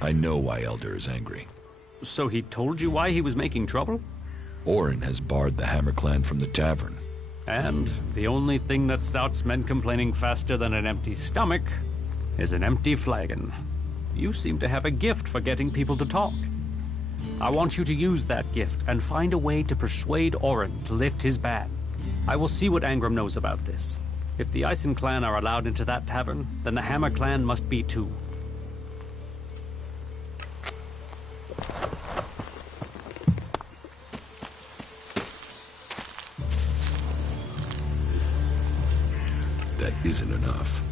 I know why Elder is angry. So he told you why he was making trouble? Orin has barred the Hammer Clan from the tavern. And the only thing that starts men complaining faster than an empty stomach is an empty flagon. You seem to have a gift for getting people to talk. I want you to use that gift and find a way to persuade Orin to lift his ban. I will see what Angram knows about this. If the Ison clan are allowed into that tavern, then the Hammer clan must be too. That isn't enough.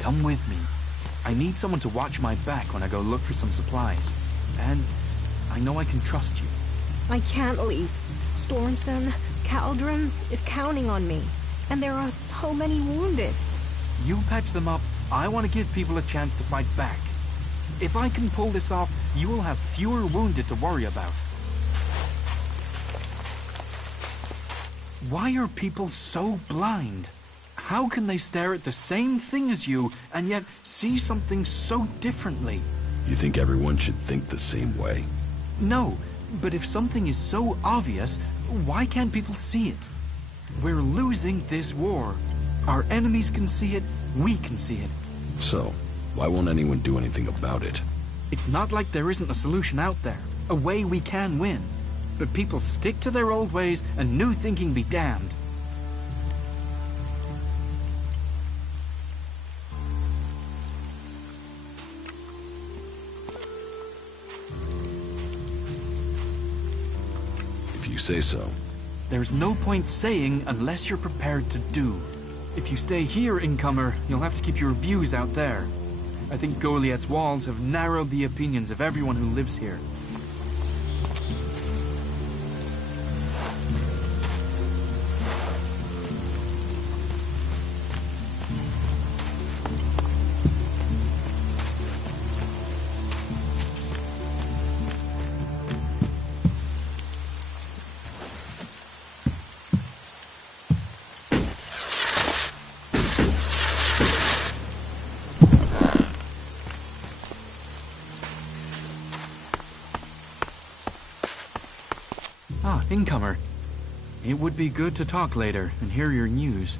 Come with me. I need someone to watch my back when I go look for some supplies. And I know I can trust you. I can't leave. Stormson, Caldron is counting on me. And there are so many wounded. You patch them up. I want to give people a chance to fight back. If I can pull this off, you will have fewer wounded to worry about. Why are people so blind? How can they stare at the same thing as you and yet see something so differently? You think everyone should think the same way? No, but if something is so obvious, why can't people see it? We're losing this war. Our enemies can see it, we can see it. So, why won't anyone do anything about it? It's not like there isn't a solution out there, a way we can win. But people stick to their old ways and new thinking be damned. If you say so. There's no point saying unless you're prepared to do. If you stay here, incomer, you'll have to keep your views out there. I think Goliath's walls have narrowed the opinions of everyone who lives here. Incomer. It would be good to talk later and hear your news.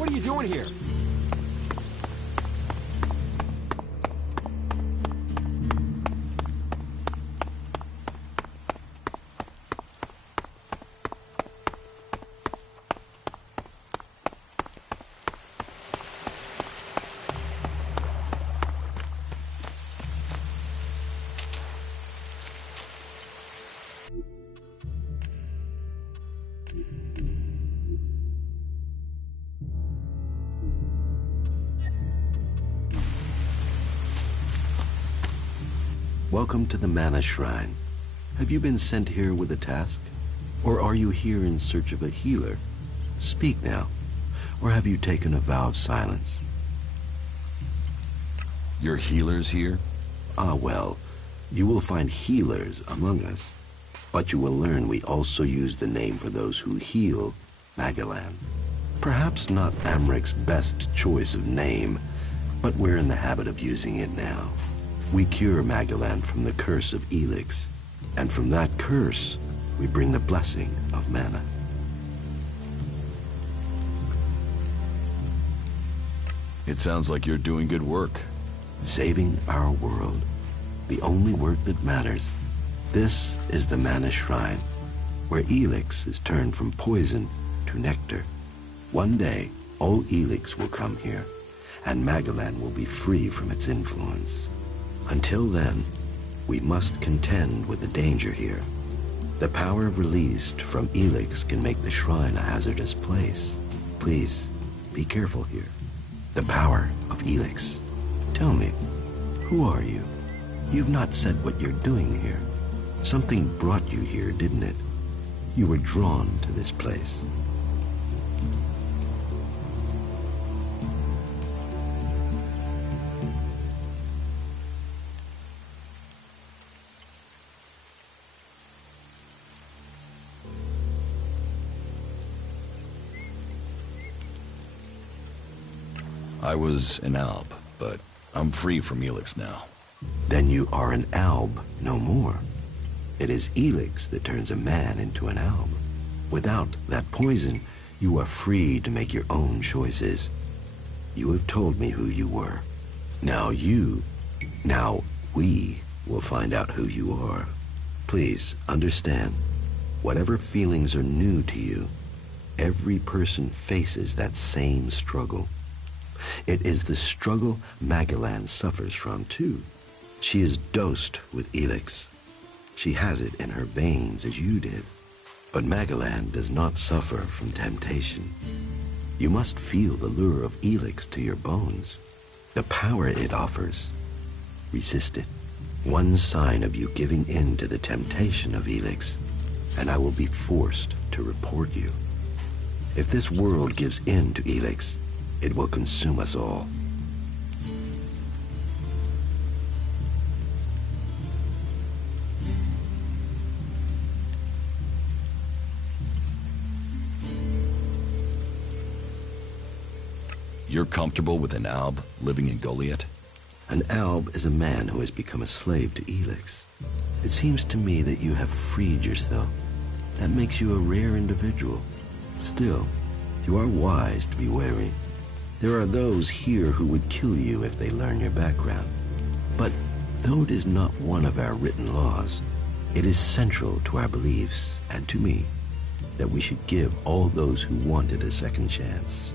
What are you doing here? Welcome to the Mana Shrine. Have you been sent here with a task? Or are you here in search of a healer? Speak now. Or have you taken a vow of silence? Your healers here? Ah, well, you will find healers among us. But you will learn we also use the name for those who heal, Magellan. Perhaps not Amric's best choice of name, but we're in the habit of using it now. We cure Magellan from the curse of ELEX, and from that curse, we bring the blessing of mana. It sounds like you're doing good work. Saving our world, the only work that matters. This is the Mana Shrine, where ELEX is turned from poison to nectar. One day, all ELEX will come here, and Magellan will be free from its influence. Until then, we must contend with the danger here. The power released from ELEX can make the shrine a hazardous place. Please, be careful here. The power of ELEX. Tell me, who are you? You've not said what you're doing here. Something brought you here, didn't it? You were drawn to this place. I was an alb, but I'm free from ELEX now. Then you are an alb no more. It is ELEX that turns a man into an alb. Without that poison, you are free to make your own choices. You have told me who you were. Now we will find out who you are. Please understand, whatever feelings are new to you, every person faces that same struggle. It is the struggle Magellan suffers from, too. She is dosed with ELEX. She has it in her veins as you did. But Magellan does not suffer from temptation. You must feel the lure of ELEX to your bones, the power it offers. Resist it. One sign of you giving in to the temptation of ELEX, and I will be forced to report you. If this world gives in to ELEX, it will consume us all. You're comfortable with an alb living in Goliath? An alb is a man who has become a slave to ELEX. It seems to me that you have freed yourself. That makes you a rare individual. Still, you are wise to be wary. There are those here who would kill you if they learn your background. But though it is not one of our written laws, it is central to our beliefs and to me that we should give all those who want it a second chance.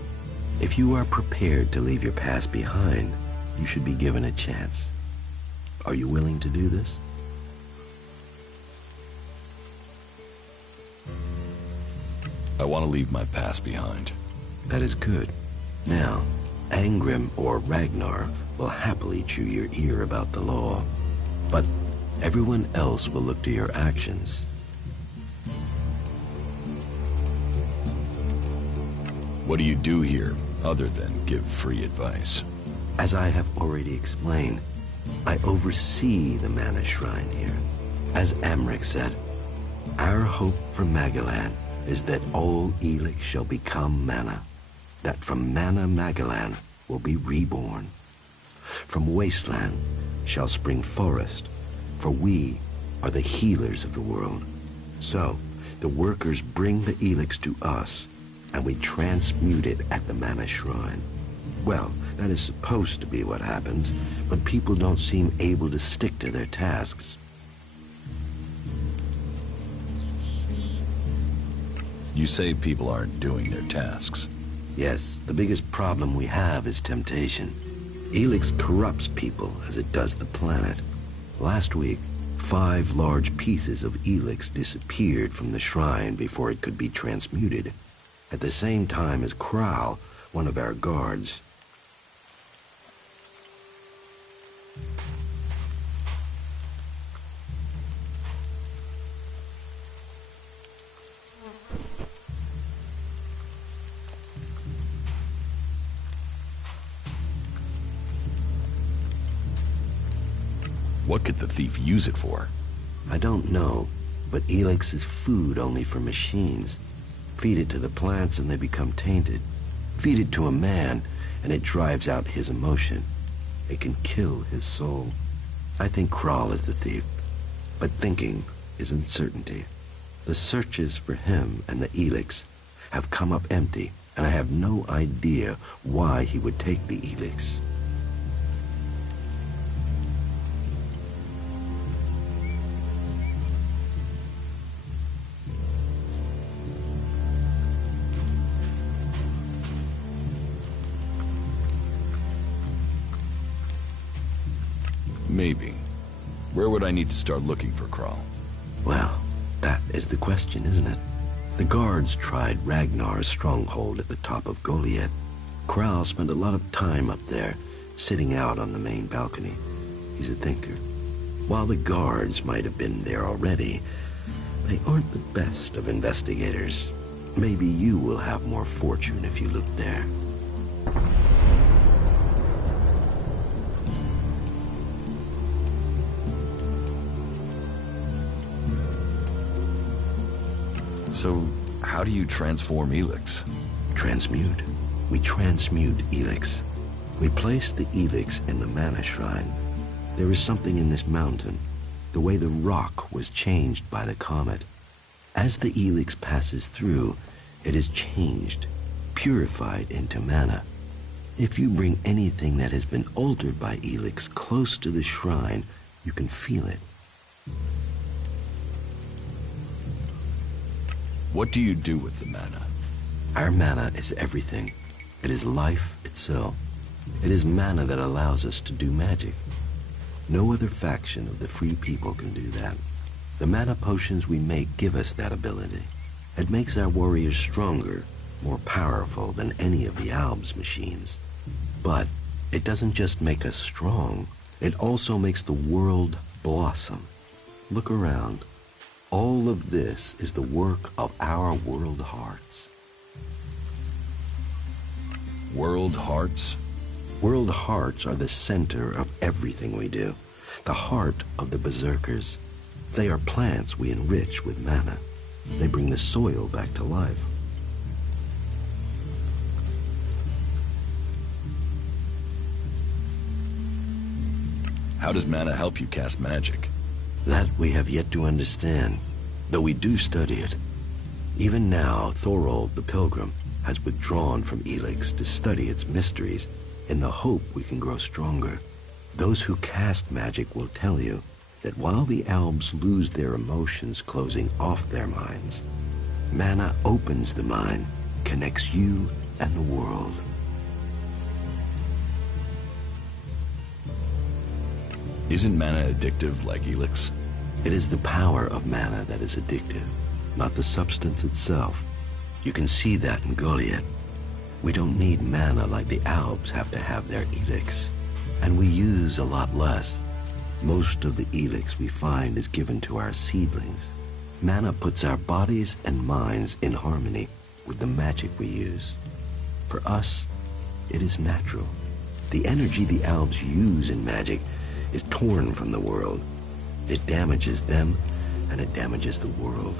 If you are prepared to leave your past behind, you should be given a chance. Are you willing to do this? I want to leave my past behind. That is good. Now, Angrim or Ragnar will happily chew your ear about the law, but everyone else will look to your actions. What do you do here, other than give free advice? As I have already explained, I oversee the Mana Shrine here. As Amric said, our hope for Magellan is that all ELEX shall become mana, that from Mana Magellan will be reborn. From wasteland shall spring forest, for we are the healers of the world. So, the workers bring the ELEX to us, and we transmute it at the Mana Shrine. Well, that is supposed to be what happens, but people don't seem able to stick to their tasks. You say people aren't doing their tasks. Yes, the biggest problem we have is temptation. ELEX corrupts people as it does the planet. Last week, 5 large pieces of ELEX disappeared from the shrine before it could be transmuted, at the same time as Kral, one of our guards. What could the thief use it for? I don't know, but ELEX is food only for machines. Feed it to the plants and they become tainted. Feed it to a man and it drives out his emotion. It can kill his soul. I think Kral is the thief, but thinking isn't certainty. The searches for him and the ELEX have come up empty, and I have no idea why he would take the ELEX. Maybe. Where would I need to start looking for Kral? Well, that is the question, isn't it? The guards tried Ragnar's stronghold at the top of Goliath. Kral spent a lot of time up there, sitting out on the main balcony. He's a thinker. While the guards might have been there already, they aren't the best of investigators. Maybe you will have more fortune if you look there. So, how do you transform ELEX? Transmute. We transmute ELEX. We placed the ELEX in the mana shrine. There is something in this mountain, the way the rock was changed by the comet. As the ELEX passes through, it is changed, purified into mana. If you bring anything that has been altered by ELEX close to the shrine, you can feel it. What do you do with the mana? Our mana is everything. It is life itself. It is mana that allows us to do magic. No other faction of the free people can do that. The mana potions we make give us that ability. It makes our warriors stronger, more powerful than any of the Alb's machines. But it doesn't just make us strong, it also makes the world blossom. Look around. All of this is the work of our world hearts. World hearts? World hearts are the center of everything we do. The heart of the berserkers. They are plants we enrich with mana. They bring the soil back to life. How does mana help you cast magic? That we have yet to understand, though we do study it. Even now, Thorold the Pilgrim has withdrawn from ELEX to study its mysteries in the hope we can grow stronger. Those who cast magic will tell you that while the Albs lose their emotions closing off their minds, mana opens the mind, connects you and the world. Isn't mana addictive like ELEX? It is the power of mana that is addictive, not the substance itself. You can see that in Goliath. We don't need mana like the Albs have to have their ELEX, and we use a lot less. Most of the ELEX we find is given to our seedlings. Mana puts our bodies and minds in harmony with the magic we use. For us, it is natural. The energy the Albs use in magic is torn from the world. It damages them, and it damages the world.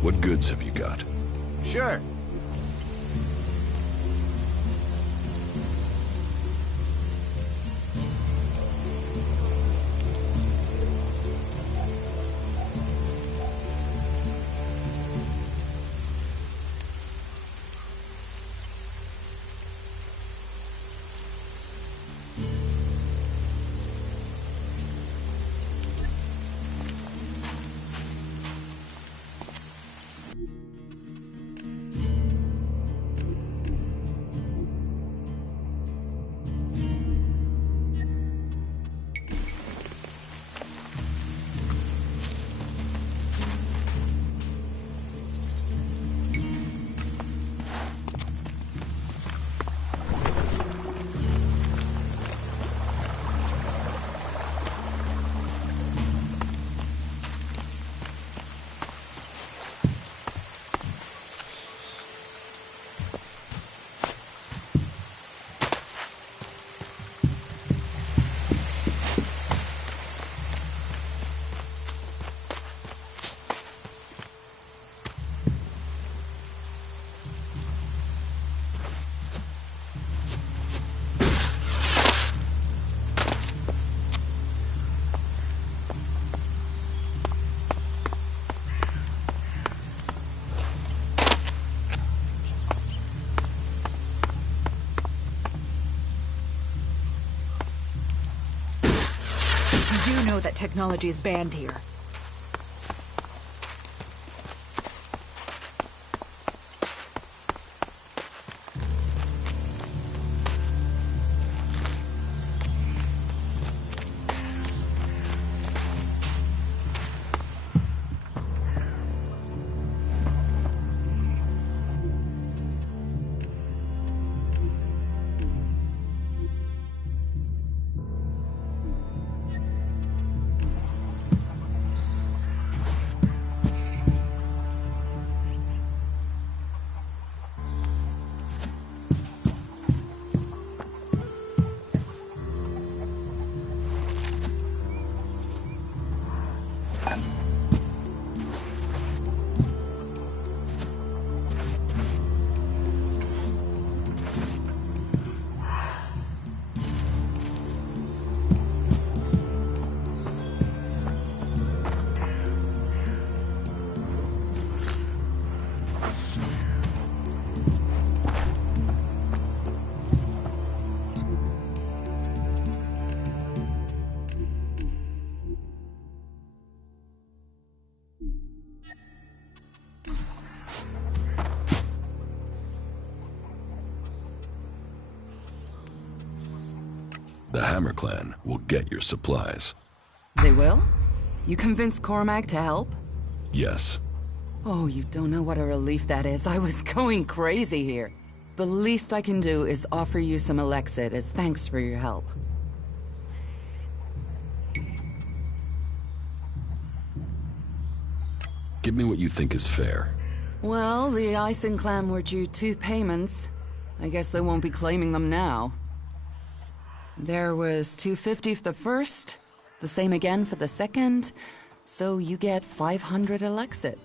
What goods have you got? Sure. You do know that technology is banned here. The Hammer Clan will get your supplies. They will? You convinced Cormac to help? Yes. Oh, you don't know what a relief that is. I was going crazy here. The least I can do is offer you some Elexit as thanks for your help. Give me what you think is fair. Well, the Ison clan were due 2 payments. I guess they won't be claiming them now. There was 250 for the first, the same again for the second, so you get 500 Elexit.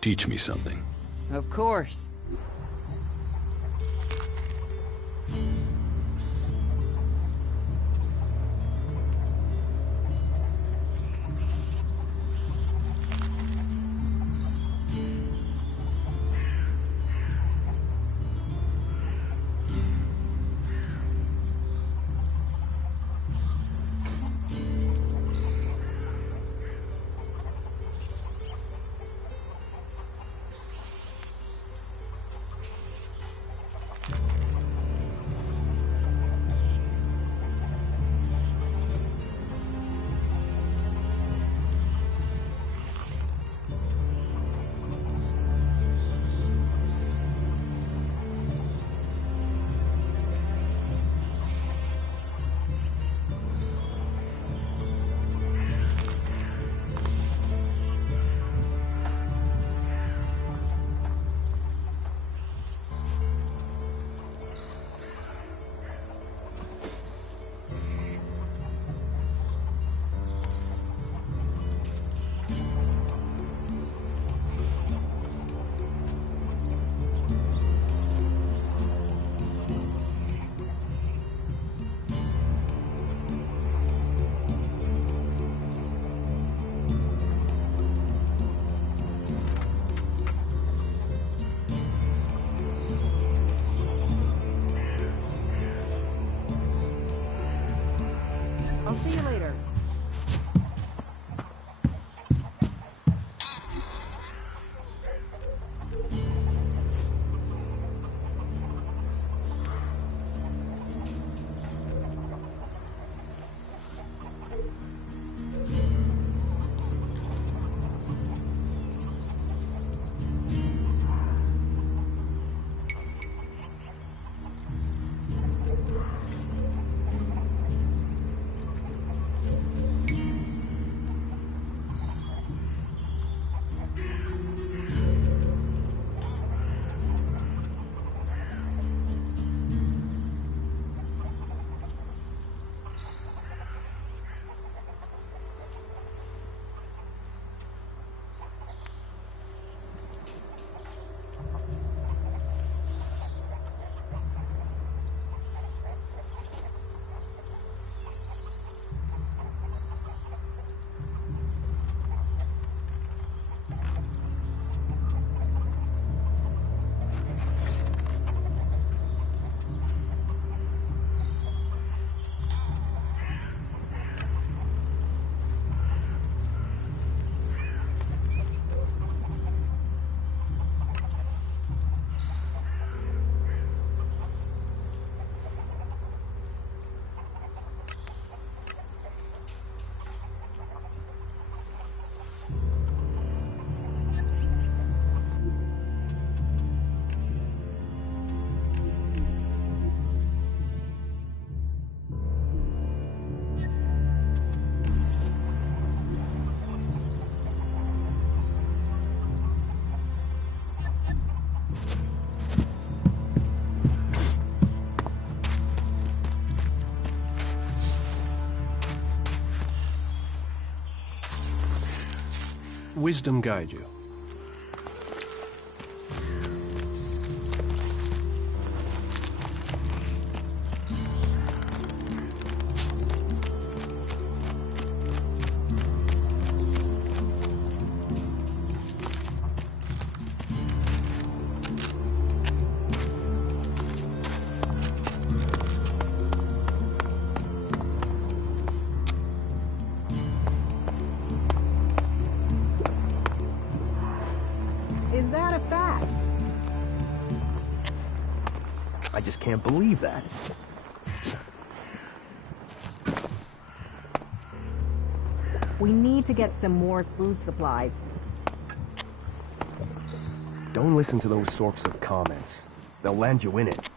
Teach me something. Of course. I'll see you later. Wisdom guide you. Is that a fact? I just can't believe that. We need to get some more food supplies. Don't listen to those sorts of comments. They'll land you in it.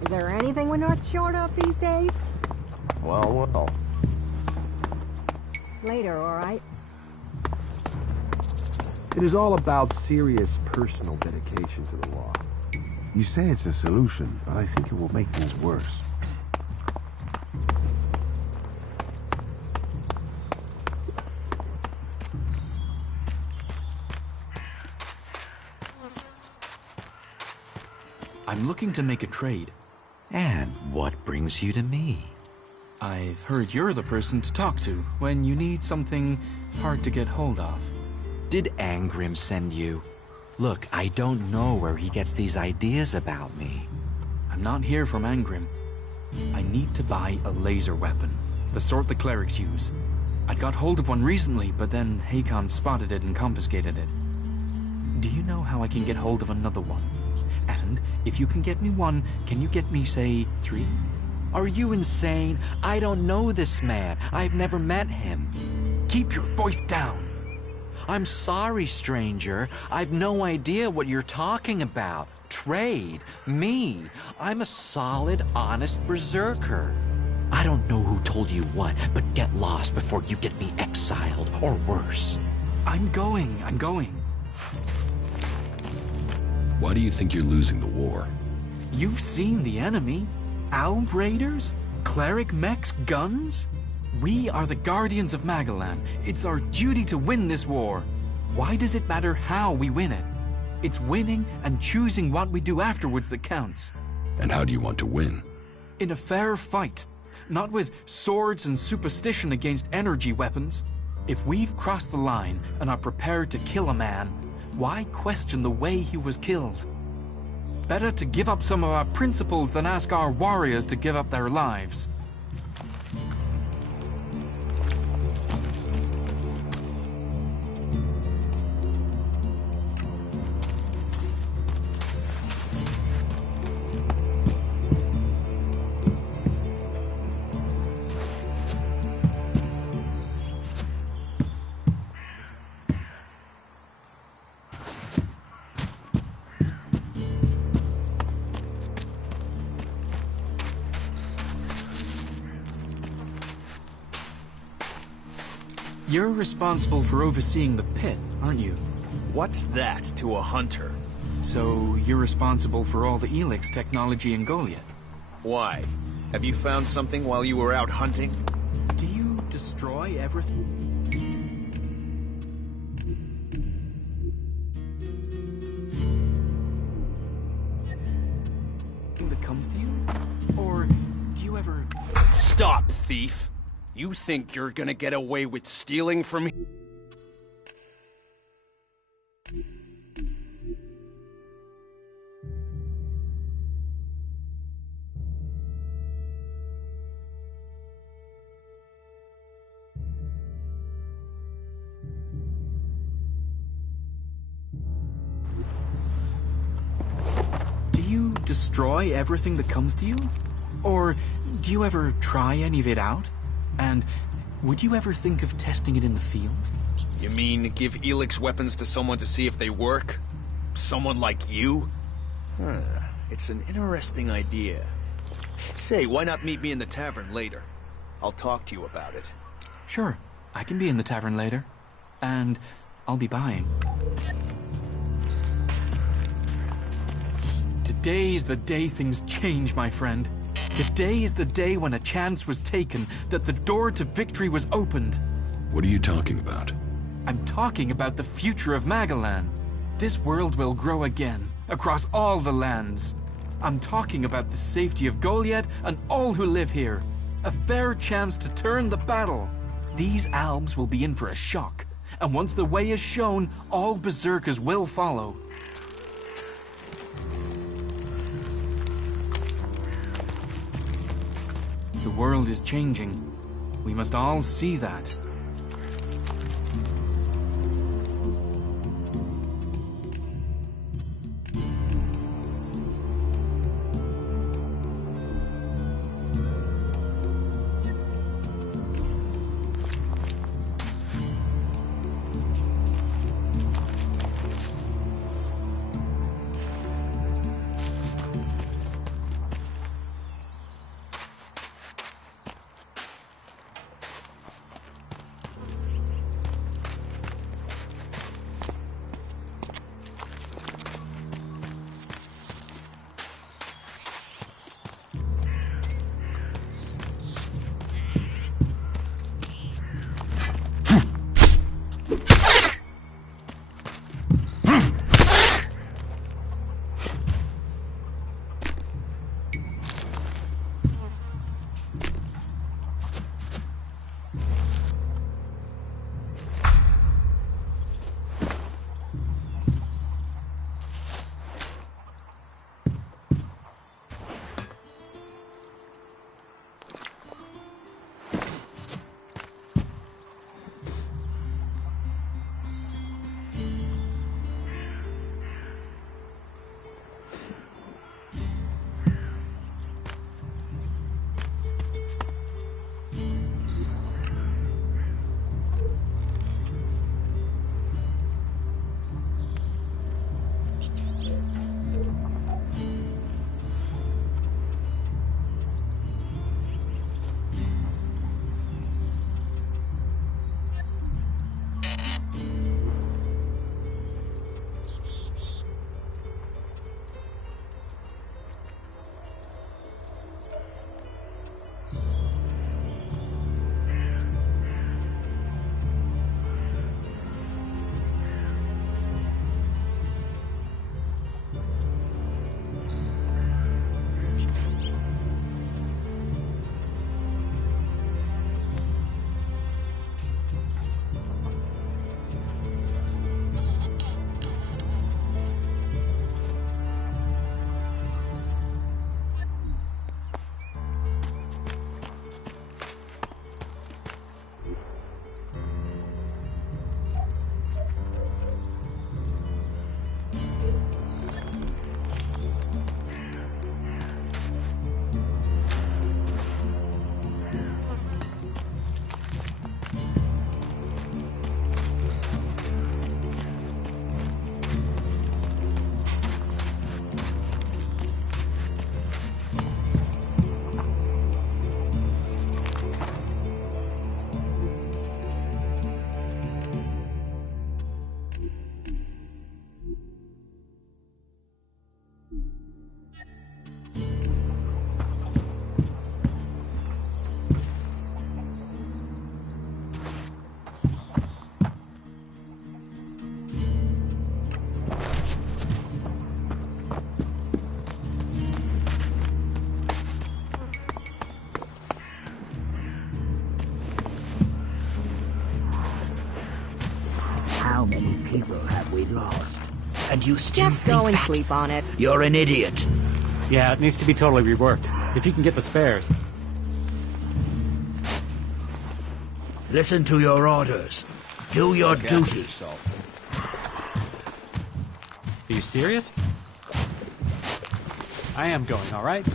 Is there anything we're not short of these days? Well. Later, all right? It is all about serious personal dedication to the law. You say it's a solution, but I think it will make things worse. I'm looking to make a trade. And what brings you to me? I've heard you're the person to talk to when you need something hard to get hold of. Did Angrim send you? Look, I don't know where he gets these ideas about me. I'm not here from Angrim. I need to buy a laser weapon, the sort the clerics use. I got hold of one recently, but then Hakon spotted it and confiscated it. Do you know how I can get hold of another one? And if you can get me one, can you get me, say, 3? Are you insane? I don't know this man. I've never met him. Keep your voice down. I'm sorry, stranger. I've no idea what you're talking about. Trade? Me? I'm a solid, honest berserker. I don't know who told you what, but get lost before you get me exiled, or worse. I'm going. Why do you think you're losing the war? You've seen the enemy. Alb raiders? Cleric mechs? Guns? We are the guardians of Magalan. It's our duty to win this war. Why does it matter how we win it? It's winning and choosing what we do afterwards that counts. And how do you want to win? In a fair fight. Not with swords and superstition against energy weapons. If we've crossed the line and are prepared to kill a man, why question the way he was killed? Better to give up some of our principles than ask our warriors to give up their lives. You're responsible for overseeing the pit, aren't you? What's that to a hunter? So you're responsible for all the ELEX technology in Goliath? Why? Have you found something while you were out hunting? Do you destroy everything that comes to you? Or do you ever... Stop, thief! You think you're gonna get away with stealing from me? Do you destroy everything that comes to you? Or do you ever try any of it out? And would you ever think of testing it in the field? You mean give ELEX weapons to someone to see if they work? Someone like you? It's an interesting idea. Say, why not meet me in the tavern later? I'll talk to you about it. Sure, I can be in the tavern later. And I'll be buying. Today's the day things change, my friend. Today is the day when a chance was taken, that the door to victory was opened. What are you talking about? I'm talking about the future of Magalan. This world will grow again, across all the lands. I'm talking about the safety of Goliath and all who live here. A fair chance to turn the battle. These albs will be in for a shock, and once the way is shown, all berserkers will follow. The world is changing. We must all see that. or have we lost? And you still Just think go and that? sleep on it. You're an idiot. Yeah, it needs to be totally reworked. If you can get the spares. Listen to your orders. Do your Look after duty. yourself. Are you serious? I am going, all right?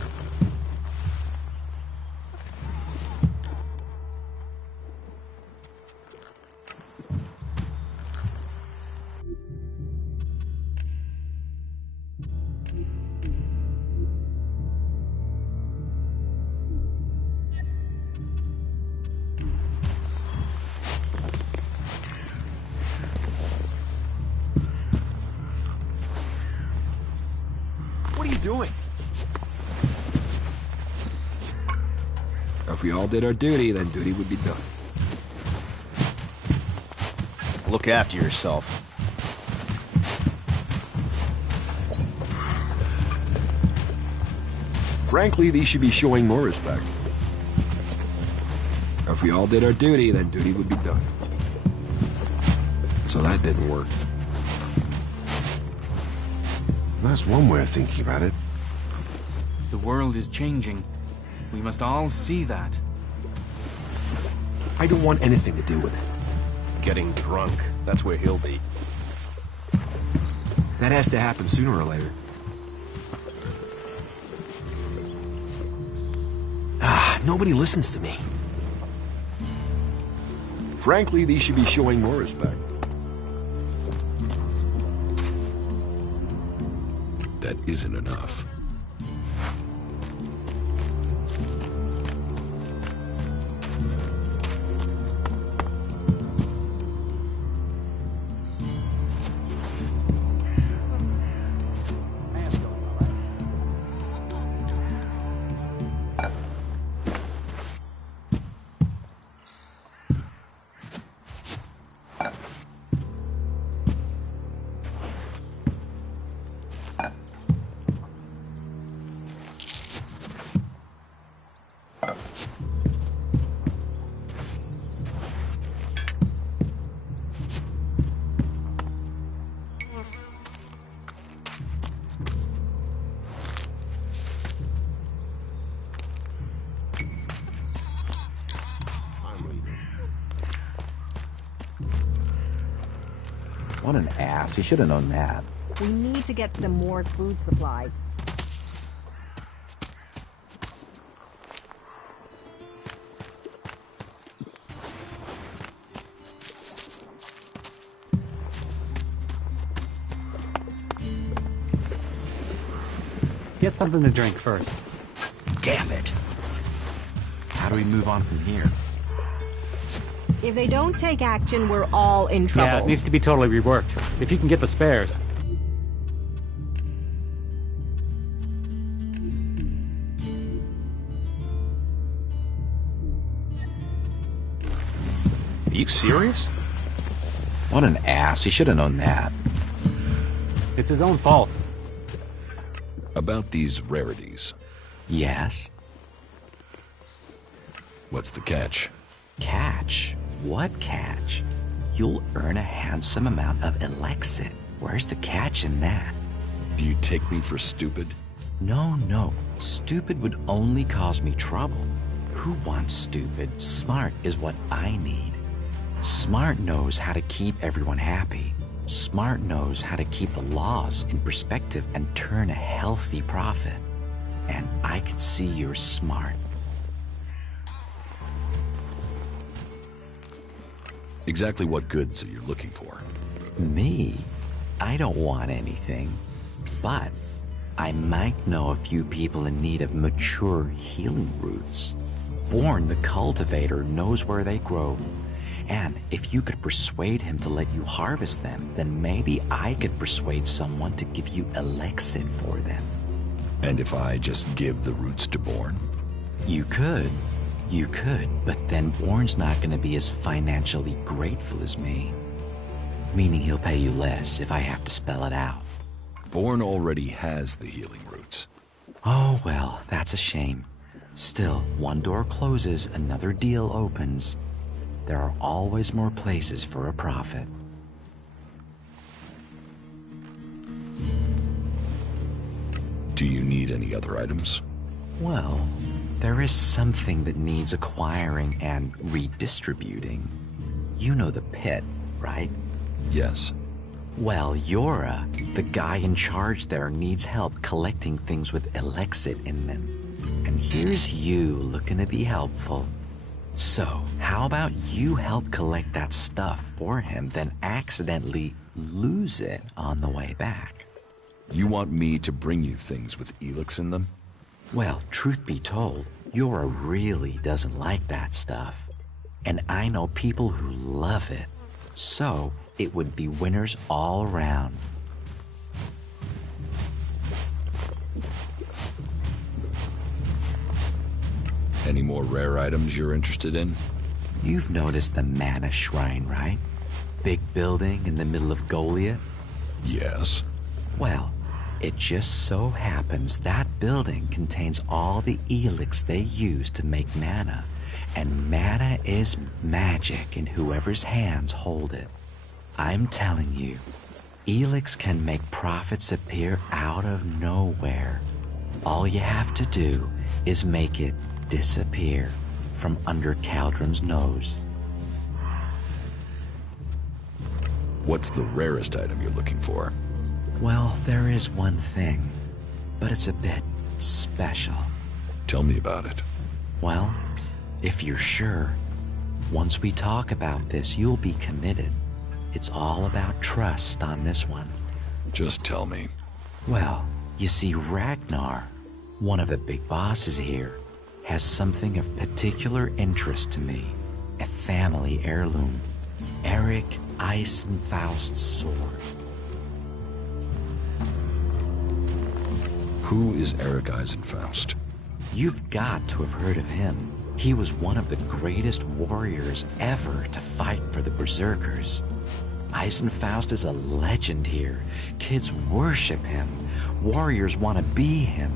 What are you doing? If we all did our duty, then duty would be done. Look after yourself. Frankly, these should be showing more respect. If we all did our duty, then duty would be done. So that didn't work. That's one way of thinking about it. The world is changing. We must all see that. I don't want anything to do with it. Getting drunk. That's where he'll be. That has to happen sooner or later. Nobody listens to me. Frankly, these should be showing more respect. That isn't enough. What an ass. He should have known that. We need to get some more food supplies. Get something to drink first. Damn it. How do we move on from here? If they don't take action, we're all in trouble. Yeah, it needs to be totally reworked. If you can get the spares. Are you serious? What an ass. He should have known that. It's his own fault. About these rarities. Yes? What's the catch? Catch? What catch? You'll earn a handsome amount of ELEX. Where's the catch in that? Do you take me for stupid? No. Stupid would only cause me trouble. Who wants stupid? Smart is what I need. Smart knows how to keep everyone happy. Smart knows how to keep the laws in perspective and turn a healthy profit. And I can see you're smart. Exactly what goods are you looking for? Me? I don't want anything. But I might know a few people in need of mature healing roots. Born the cultivator knows where they grow. And if you could persuade him to let you harvest them, then maybe I could persuade someone to give you ELEX for them. And if I just give the roots to Born? You could, but then Born's not going to be as financially grateful as me. Meaning he'll pay you less if I have to spell it out. Born already has the healing roots. Oh, well, that's a shame. Still, one door closes, another deal opens. There are always more places for a profit. Do you need any other items? Well, there is something that needs acquiring and redistributing. You know the pit, right? Yes. Well, Yora, the guy in charge there, needs help collecting things with ELEX in them. And here's you looking to be helpful. So, how about you help collect that stuff for him, then accidentally lose it on the way back? You want me to bring you things with ELEX in them? Well, truth be told, Yora really doesn't like that stuff. And I know people who love it. So, it would be winners all around. Any more rare items you're interested in? You've noticed the Mana Shrine, right? Big building in the middle of Goliath? Yes. Well, it just so happens that building contains all the ELEX they use to make mana. And mana is magic in whoever's hands hold it. I'm telling you, ELEX can make profits appear out of nowhere. All you have to do is make it disappear from under Caldron's nose. What's the rarest item you're looking for? Well, there is one thing, but it's a bit special. Tell me about it. Well, if you're sure, once we talk about this, you'll be committed. It's all about trust on this one. Just tell me. Well, you see, Ragnar, one of the big bosses here, has something of particular interest to me. A family heirloom. Eric Eisenfaust's sword. Who is Eric Eisenfaust? You've got to have heard of him. He was one of the greatest warriors ever to fight for the Berserkers. Eisenfaust is a legend here. Kids worship him. Warriors want to be him.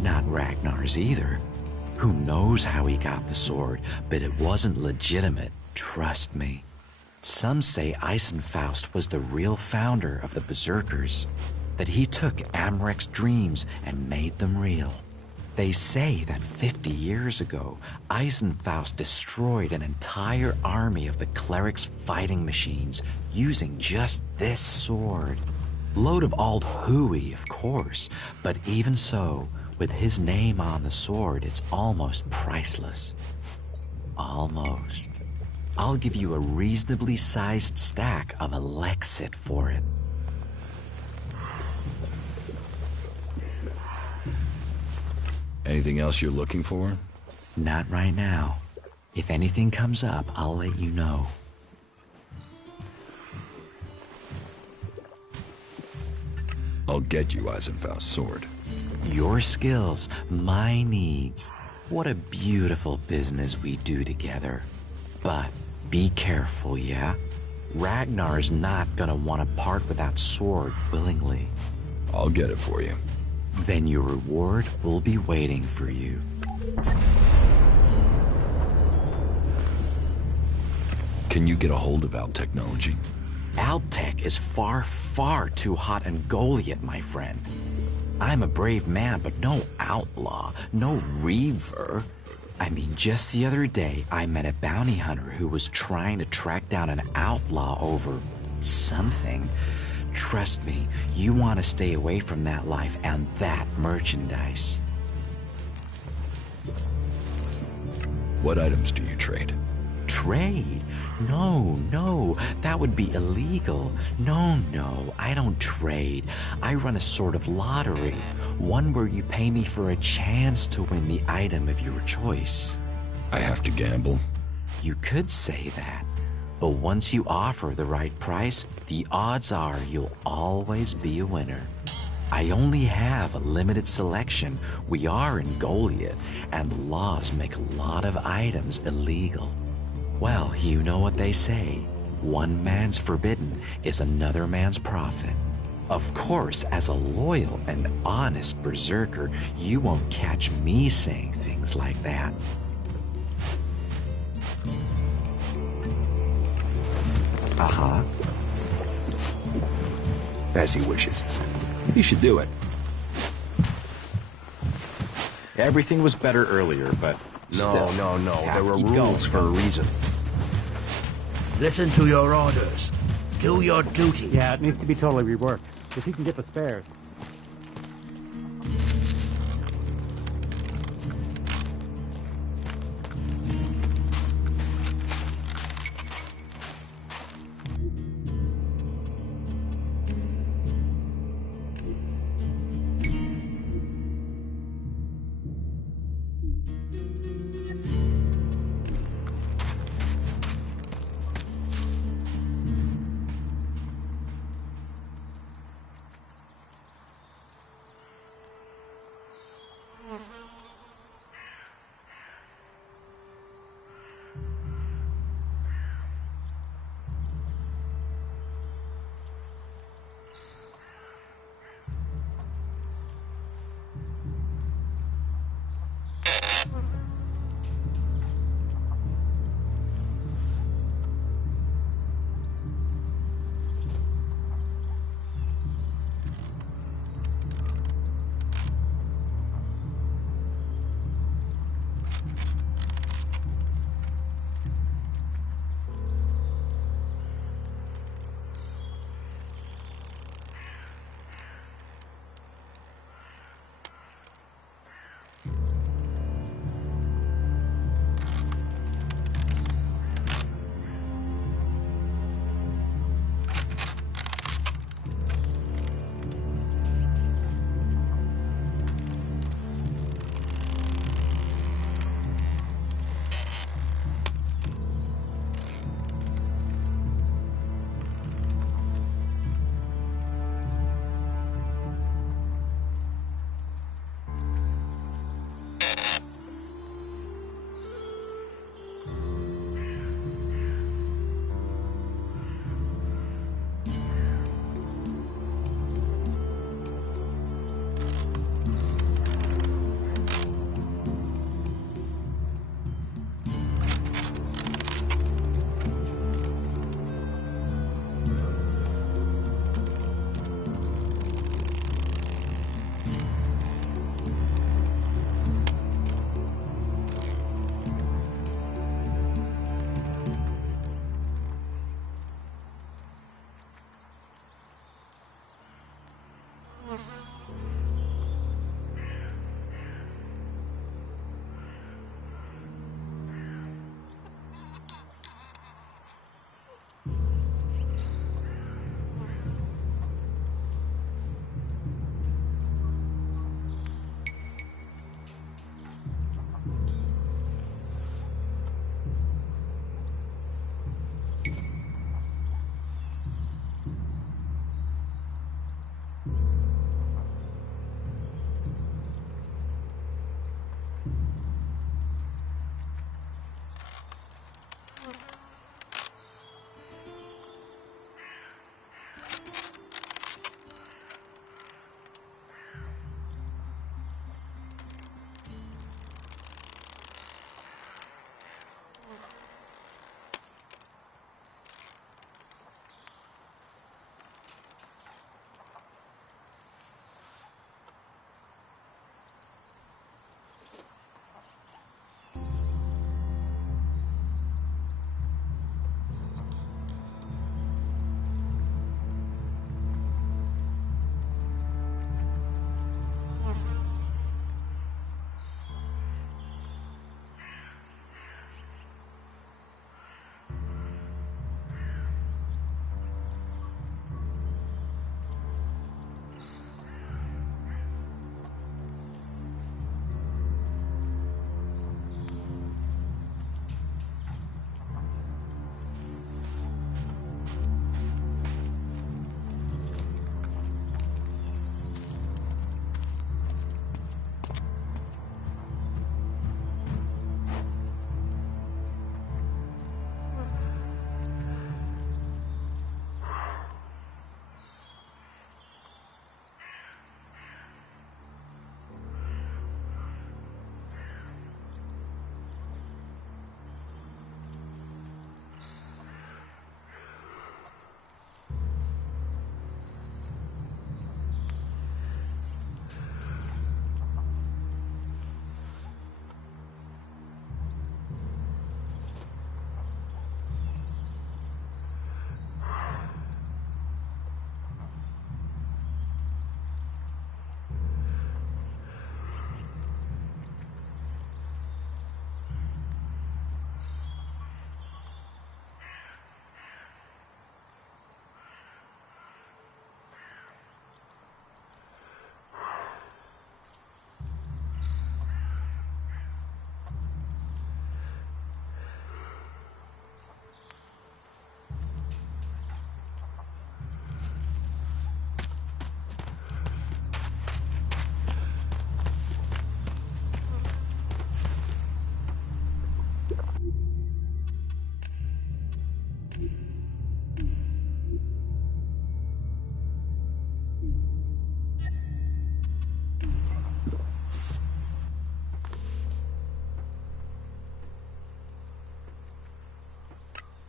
Not Ragnar's either. Who knows how he got the sword, but it wasn't legitimate, trust me. Some say Eisenfaust was the real founder of the Berserkers, that he took Amrek's dreams and made them real. They say that 50 years ago, Eisenfaust destroyed an entire army of the clerics' fighting machines using just this sword. Load of old hooey, of course, but even so, with his name on the sword, it's almost priceless. Almost. I'll give you a reasonably sized stack of ELEX for it. Anything else you're looking for? Not right now. If anything comes up, I'll let you know. I'll get you Eisenfaust's sword. Your skills, my needs. What a beautiful business we do together. But be careful, yeah? Ragnar's not gonna want to part with that sword willingly. I'll get it for you. Then your reward will be waiting for you. Can you get a hold of Alt technology? Alptech is far, far too hot and Goliath, my friend. I'm a brave man, but no outlaw, no reaver. I mean, just the other day, I met a bounty hunter who was trying to track down an outlaw over something. Trust me, you want to stay away from that life and that merchandise. What items do you trade? Trade? No, that would be illegal. No, I don't trade. I run a sort of lottery, one where you pay me for a chance to win the item of your choice. I have to gamble? You could say that, but once you offer the right price, the odds are you'll always be a winner. I only have a limited selection. We are in Goliath, and the laws make a lot of items illegal. Well, you know what they say. One man's forbidden is another man's profit. Of course, as a loyal and honest berserker, you won't catch me saying things like that. Uh-huh. As he wishes. He should do it. Everything was better earlier, but still. No. have There to were keep rules for a going. reason. Listen to your orders. Do your duty. Yeah, it needs to be totally reworked. If you can get the spares.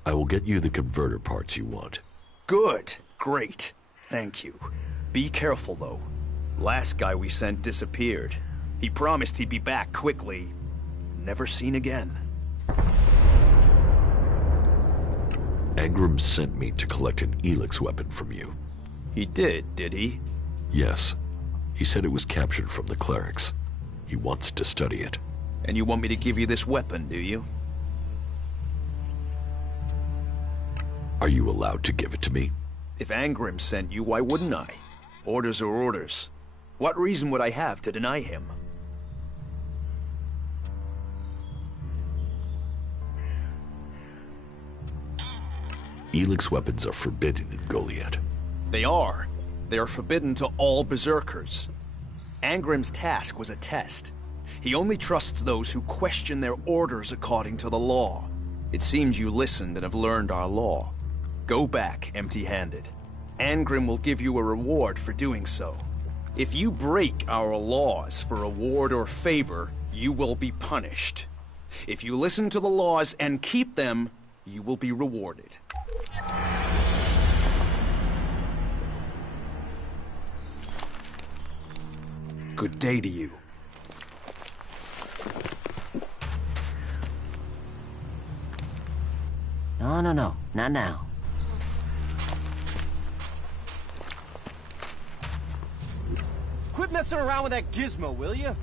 I will get you the converter parts you want. Good. Great. Thank you. Be careful, though. Last guy we sent disappeared. He promised he'd be back quickly. Never seen again. Angram sent me to collect an ELEX weapon from you. He did he? Yes. He said it was captured from the clerics. He wants to study it. And you want me to give you this weapon, do you? Are you allowed to give it to me? If Angram sent you, why wouldn't I? Orders are orders. What reason would I have to deny him? ELEX weapons are forbidden in Goliath. They are. They are forbidden to all berserkers. Angram's task was a test. He only trusts those who question their orders according to the law. It seems you listened and have learned our law. Go back empty-handed. Angram will give you a reward for doing so. If you break our laws for reward or favor, you will be punished. If you listen to the laws and keep them, you will be rewarded. Good day to you. No, not now. Quit messing around with that gizmo, will you?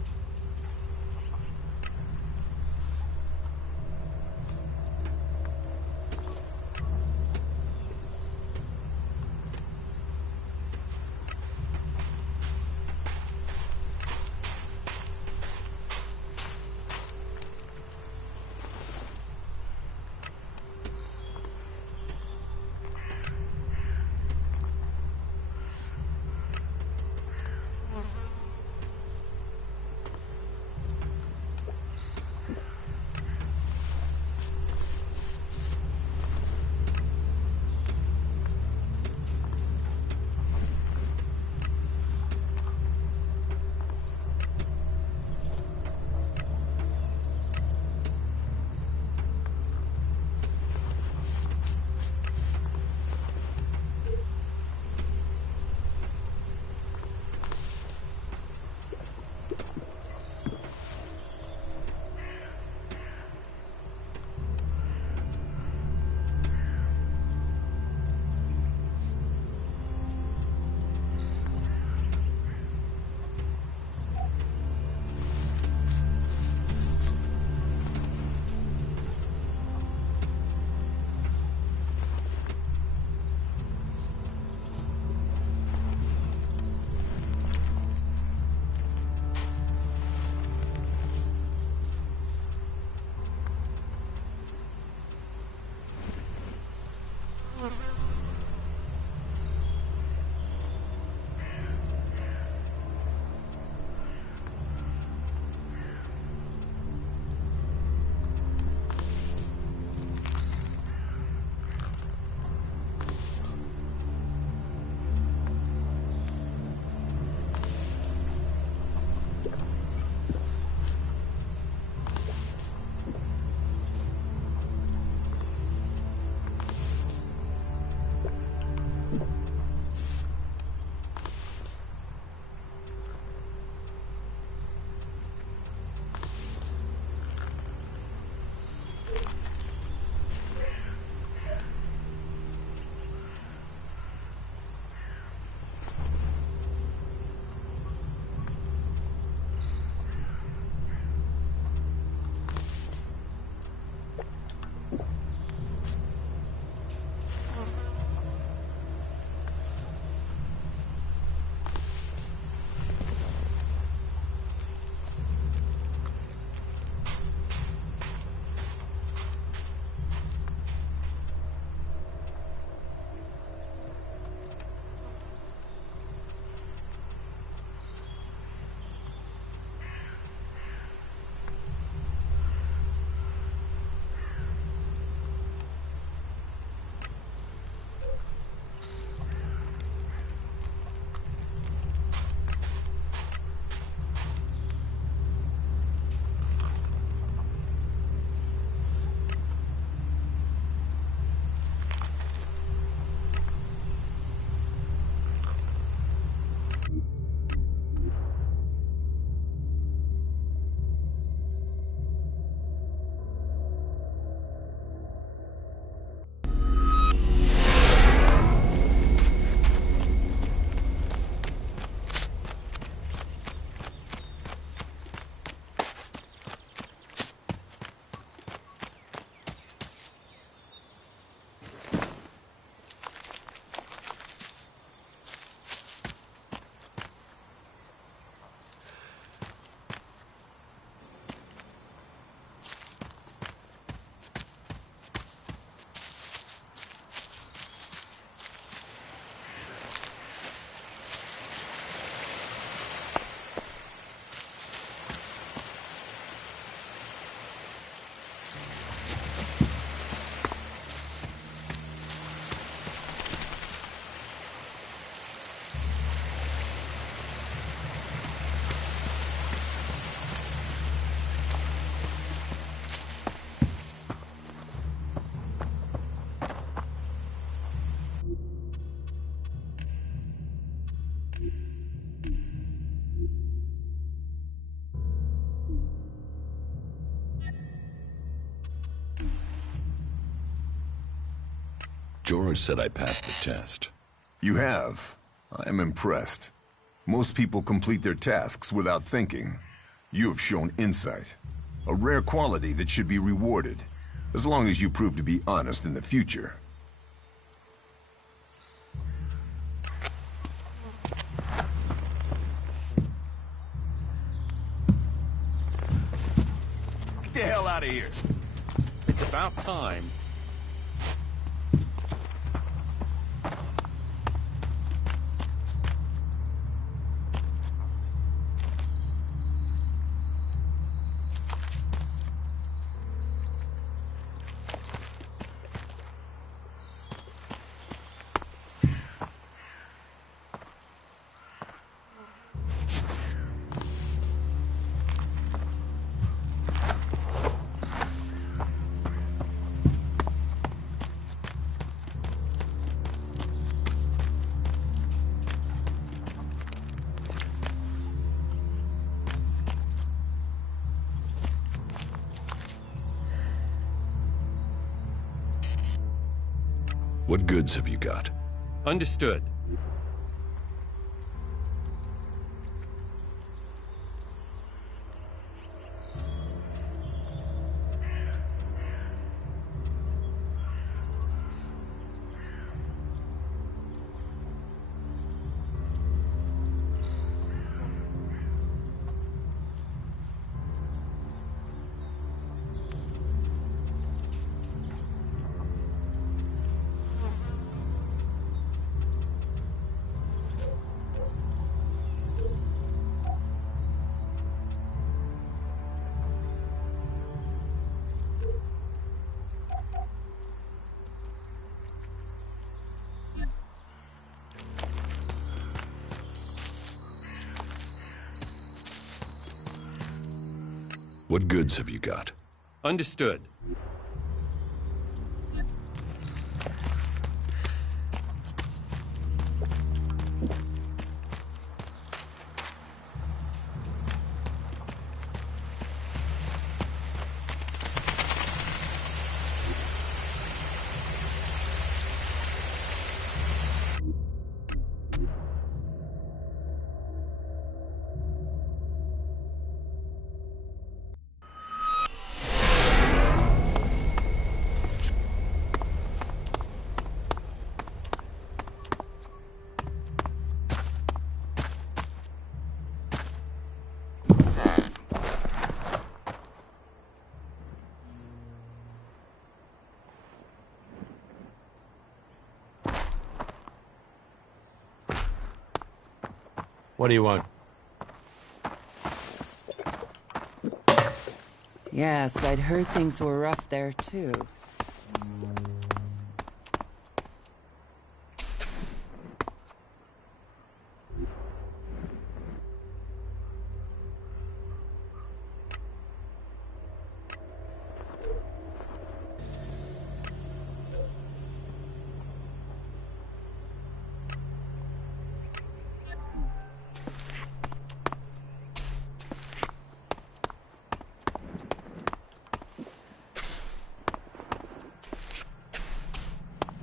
George said I passed the test. You have. I am impressed. Most people complete their tasks without thinking. You have shown insight. A rare quality that should be rewarded, as long as you prove to be honest in the future. Get the hell out of here! It's about time. What goods have you got? Understood. What goods have you got? Understood. What do you want? Yes, I'd heard things were rough there, too.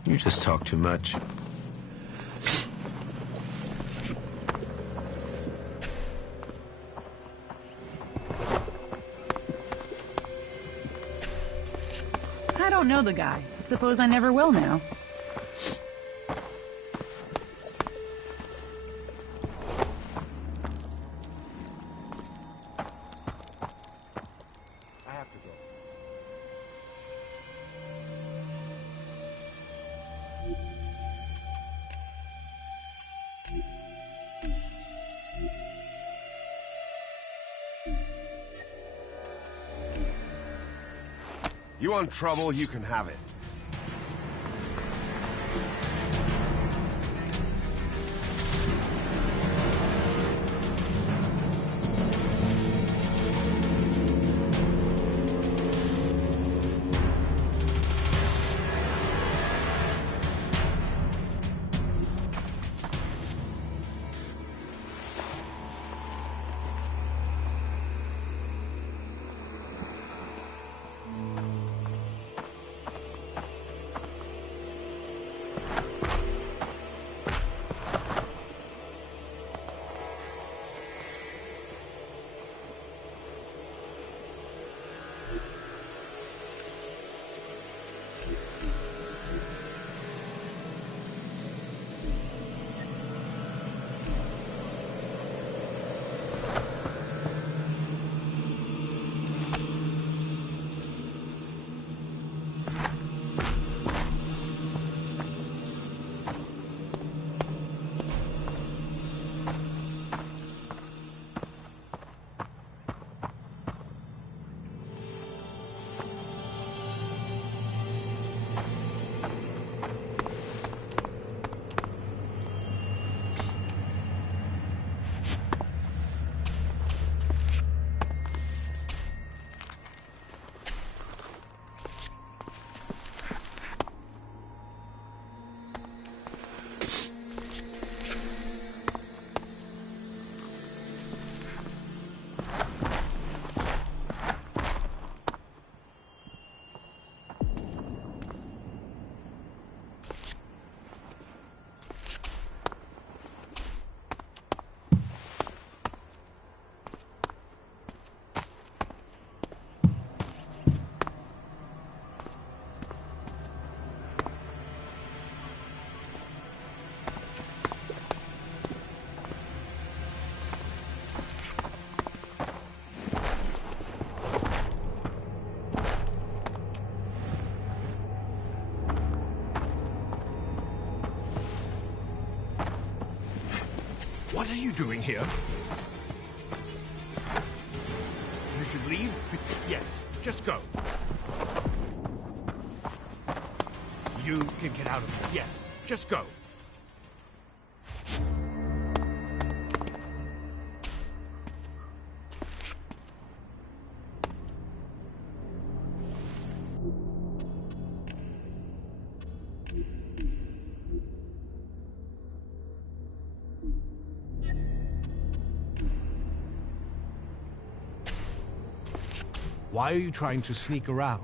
You just talk too much. I don't know the guy. Suppose I never will now. I have to go. You want trouble, you can have it. What are you doing here? You should leave? Yes, just go. You can get out of it. Yes, just go. Why are you trying to sneak around?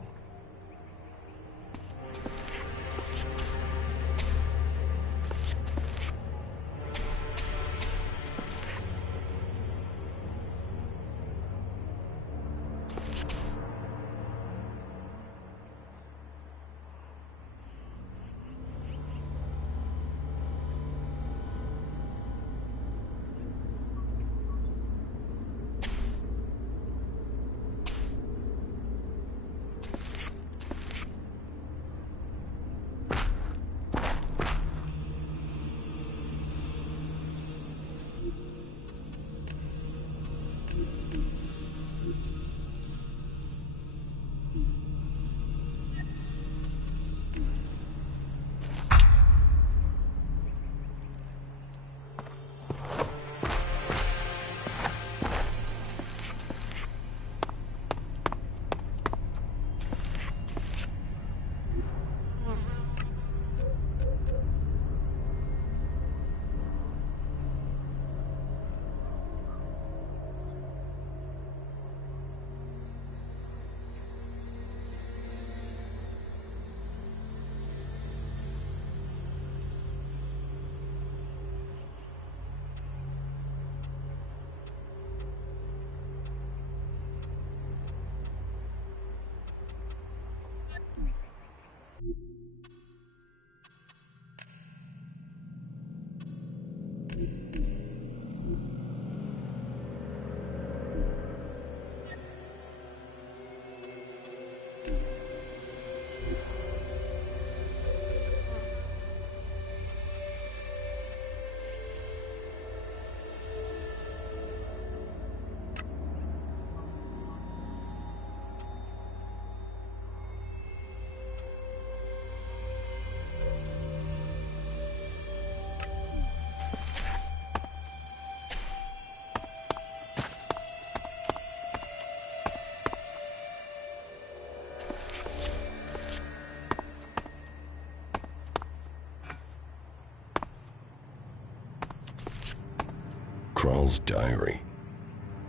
Kral's diary.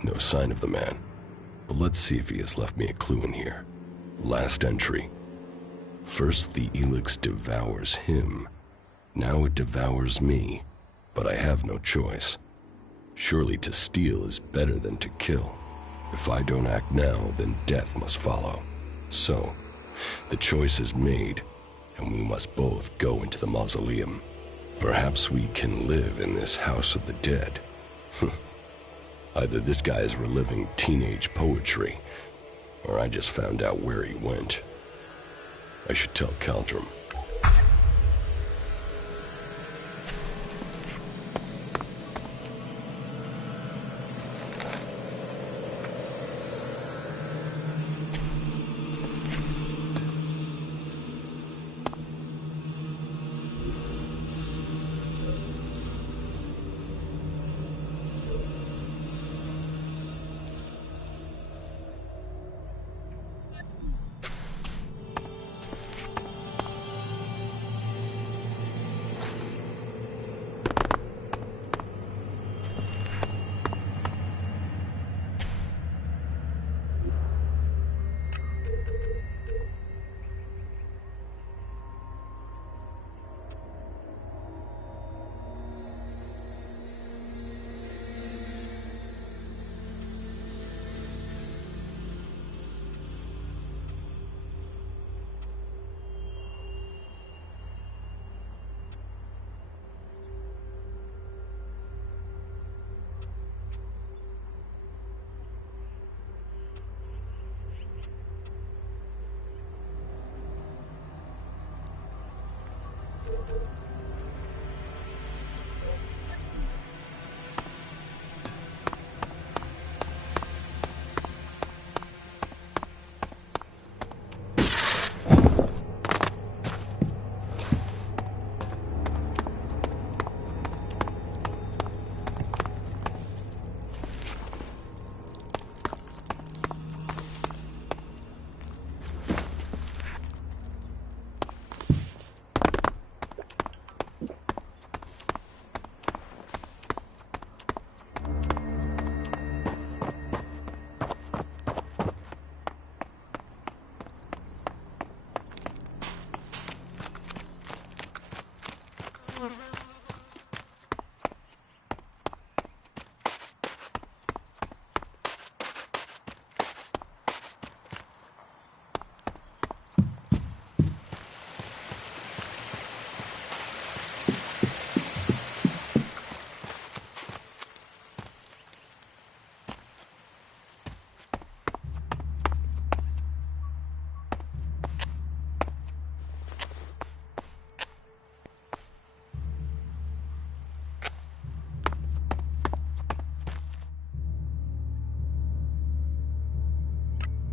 No sign of the man. But let's see if he has left me a clue in here. Last entry. First the ELEX devours him. Now it devours me. But I have no choice. Surely to steal is better than to kill. If I don't act now, then death must follow. So, the choice is made, and we must both go into the mausoleum. Perhaps we can live in this house of the dead. Either this guy is reliving teenage poetry, or I just found out where he went. I should tell Caldrum.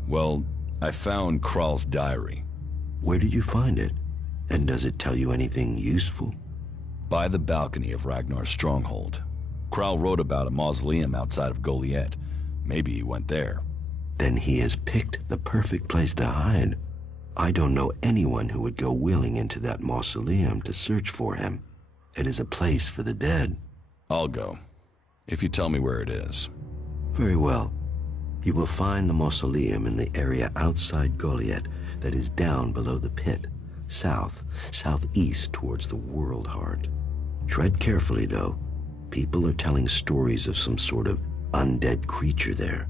Well, I found Kral's diary. Where did you find it? And does it tell you anything useful? By the balcony of Ragnar's stronghold. Kral wrote about a mausoleum outside of Goliath. Maybe he went there. Then he has picked the perfect place to hide. I don't know anyone who would go willing into that mausoleum to search for him. It is a place for the dead. I'll go, if you tell me where it is. Very well. You will find the mausoleum in the area outside Goliath that is down below the pit, southeast towards the World Heart. Tread carefully, though. People are telling stories of some sort of undead creature there.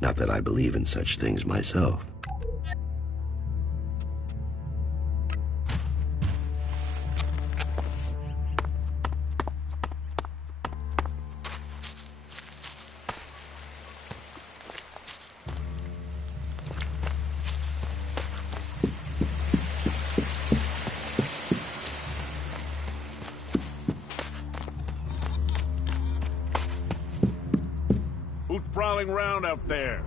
Not that I believe in such things myself. Who's prowling around out there?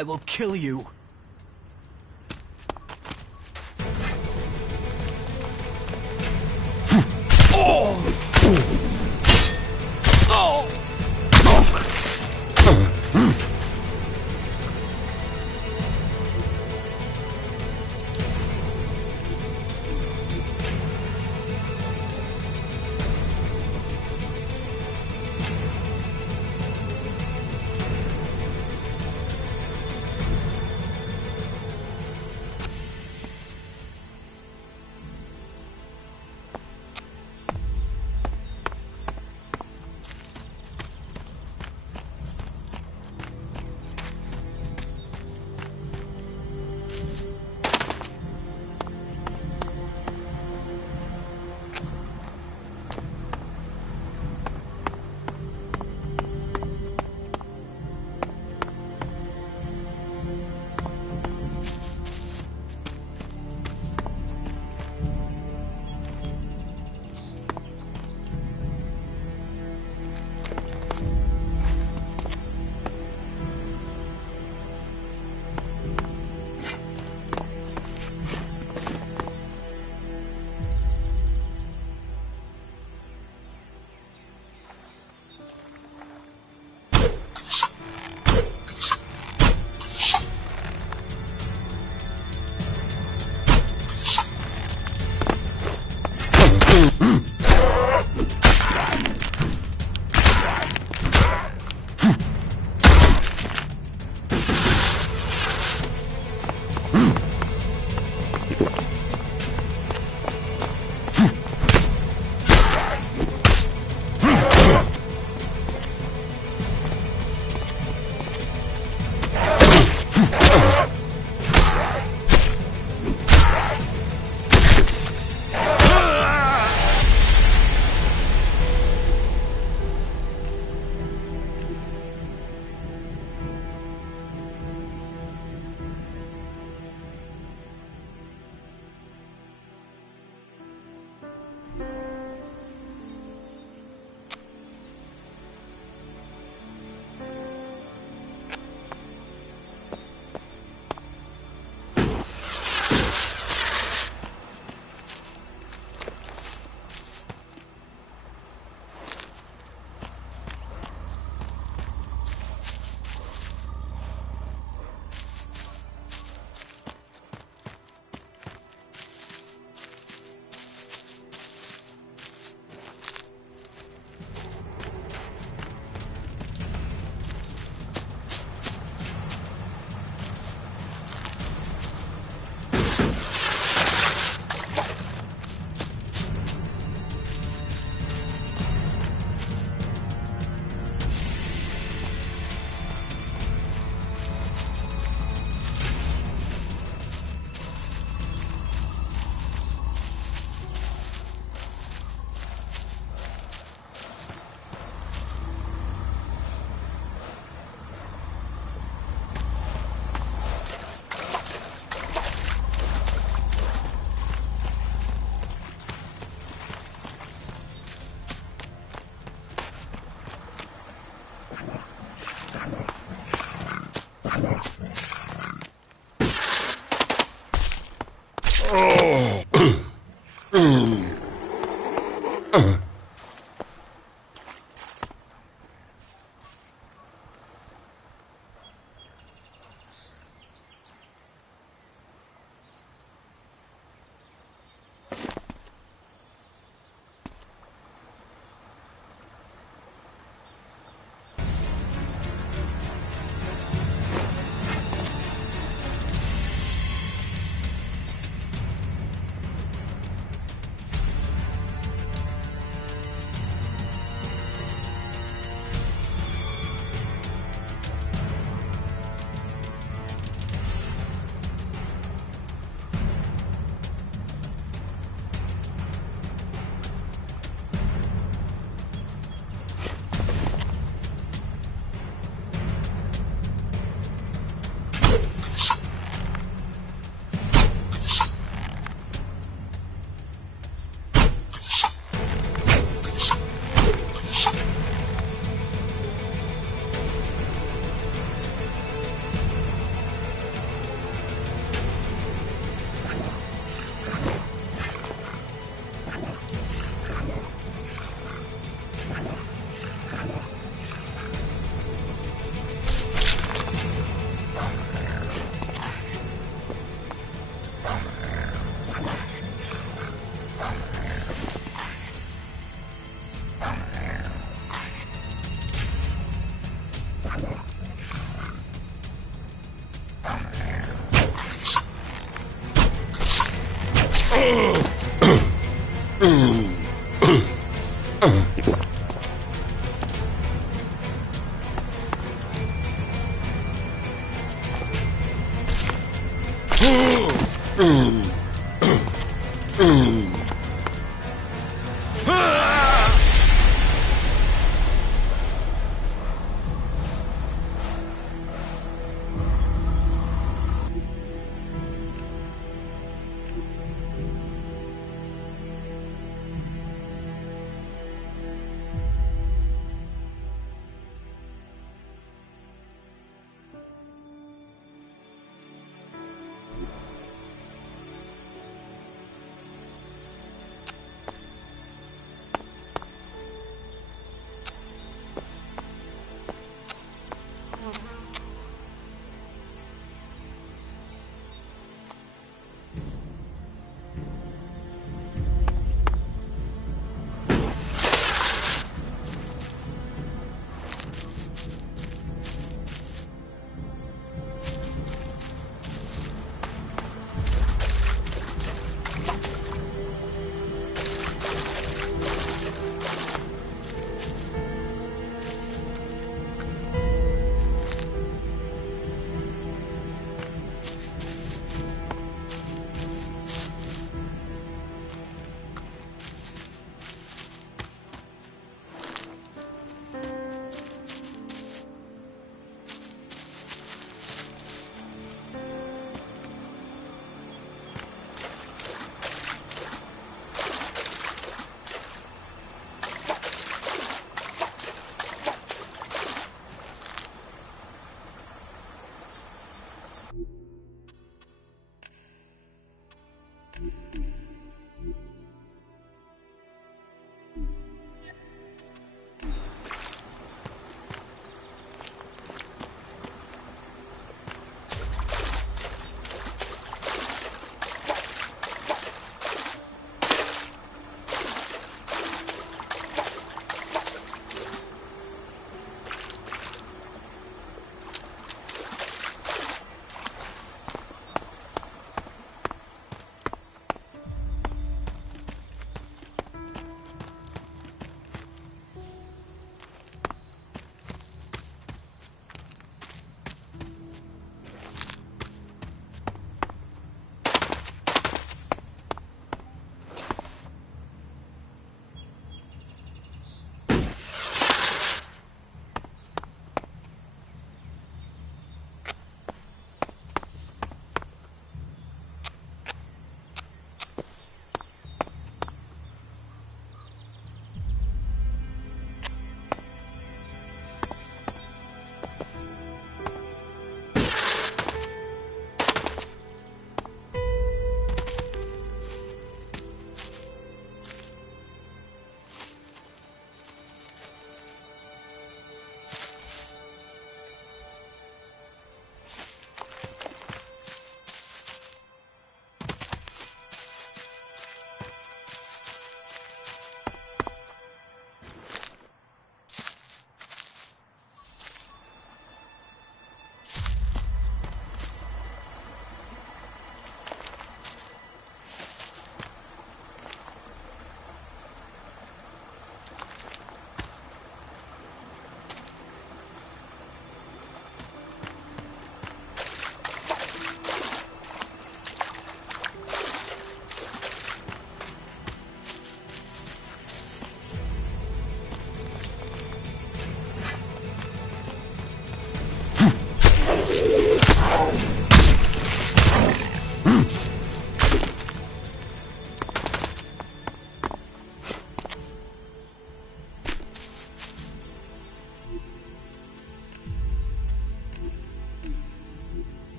I will kill you.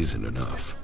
isn't enough.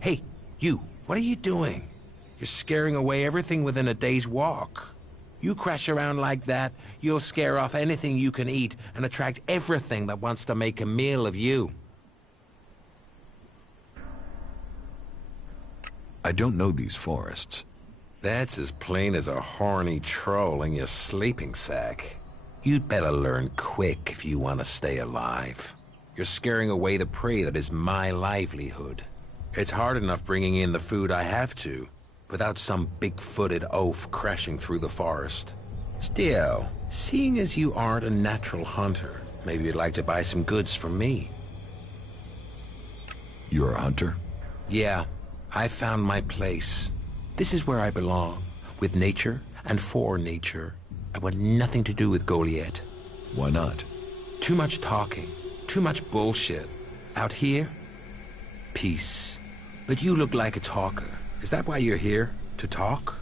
Hey, you, what are you doing? You're scaring away everything within a day's walk. You crash around like that, you'll scare off anything you can eat and attract everything that wants to make a meal of you. I don't know these forests. That's as plain as a horny troll in your sleeping sack. You'd better learn quick if you want to stay alive. You're scaring away the prey that is my livelihood. It's hard enough bringing in the food I have to, without some big-footed oaf crashing through the forest. Still, seeing as you aren't a natural hunter, maybe you'd like to buy some goods from me. You're a hunter? Yeah, I found my place. This is where I belong, with nature and for nature. I want nothing to do with Goliath. Why not? Too much talking, too much bullshit. Out here, peace. But you look like a talker. Is that why you're here? To talk?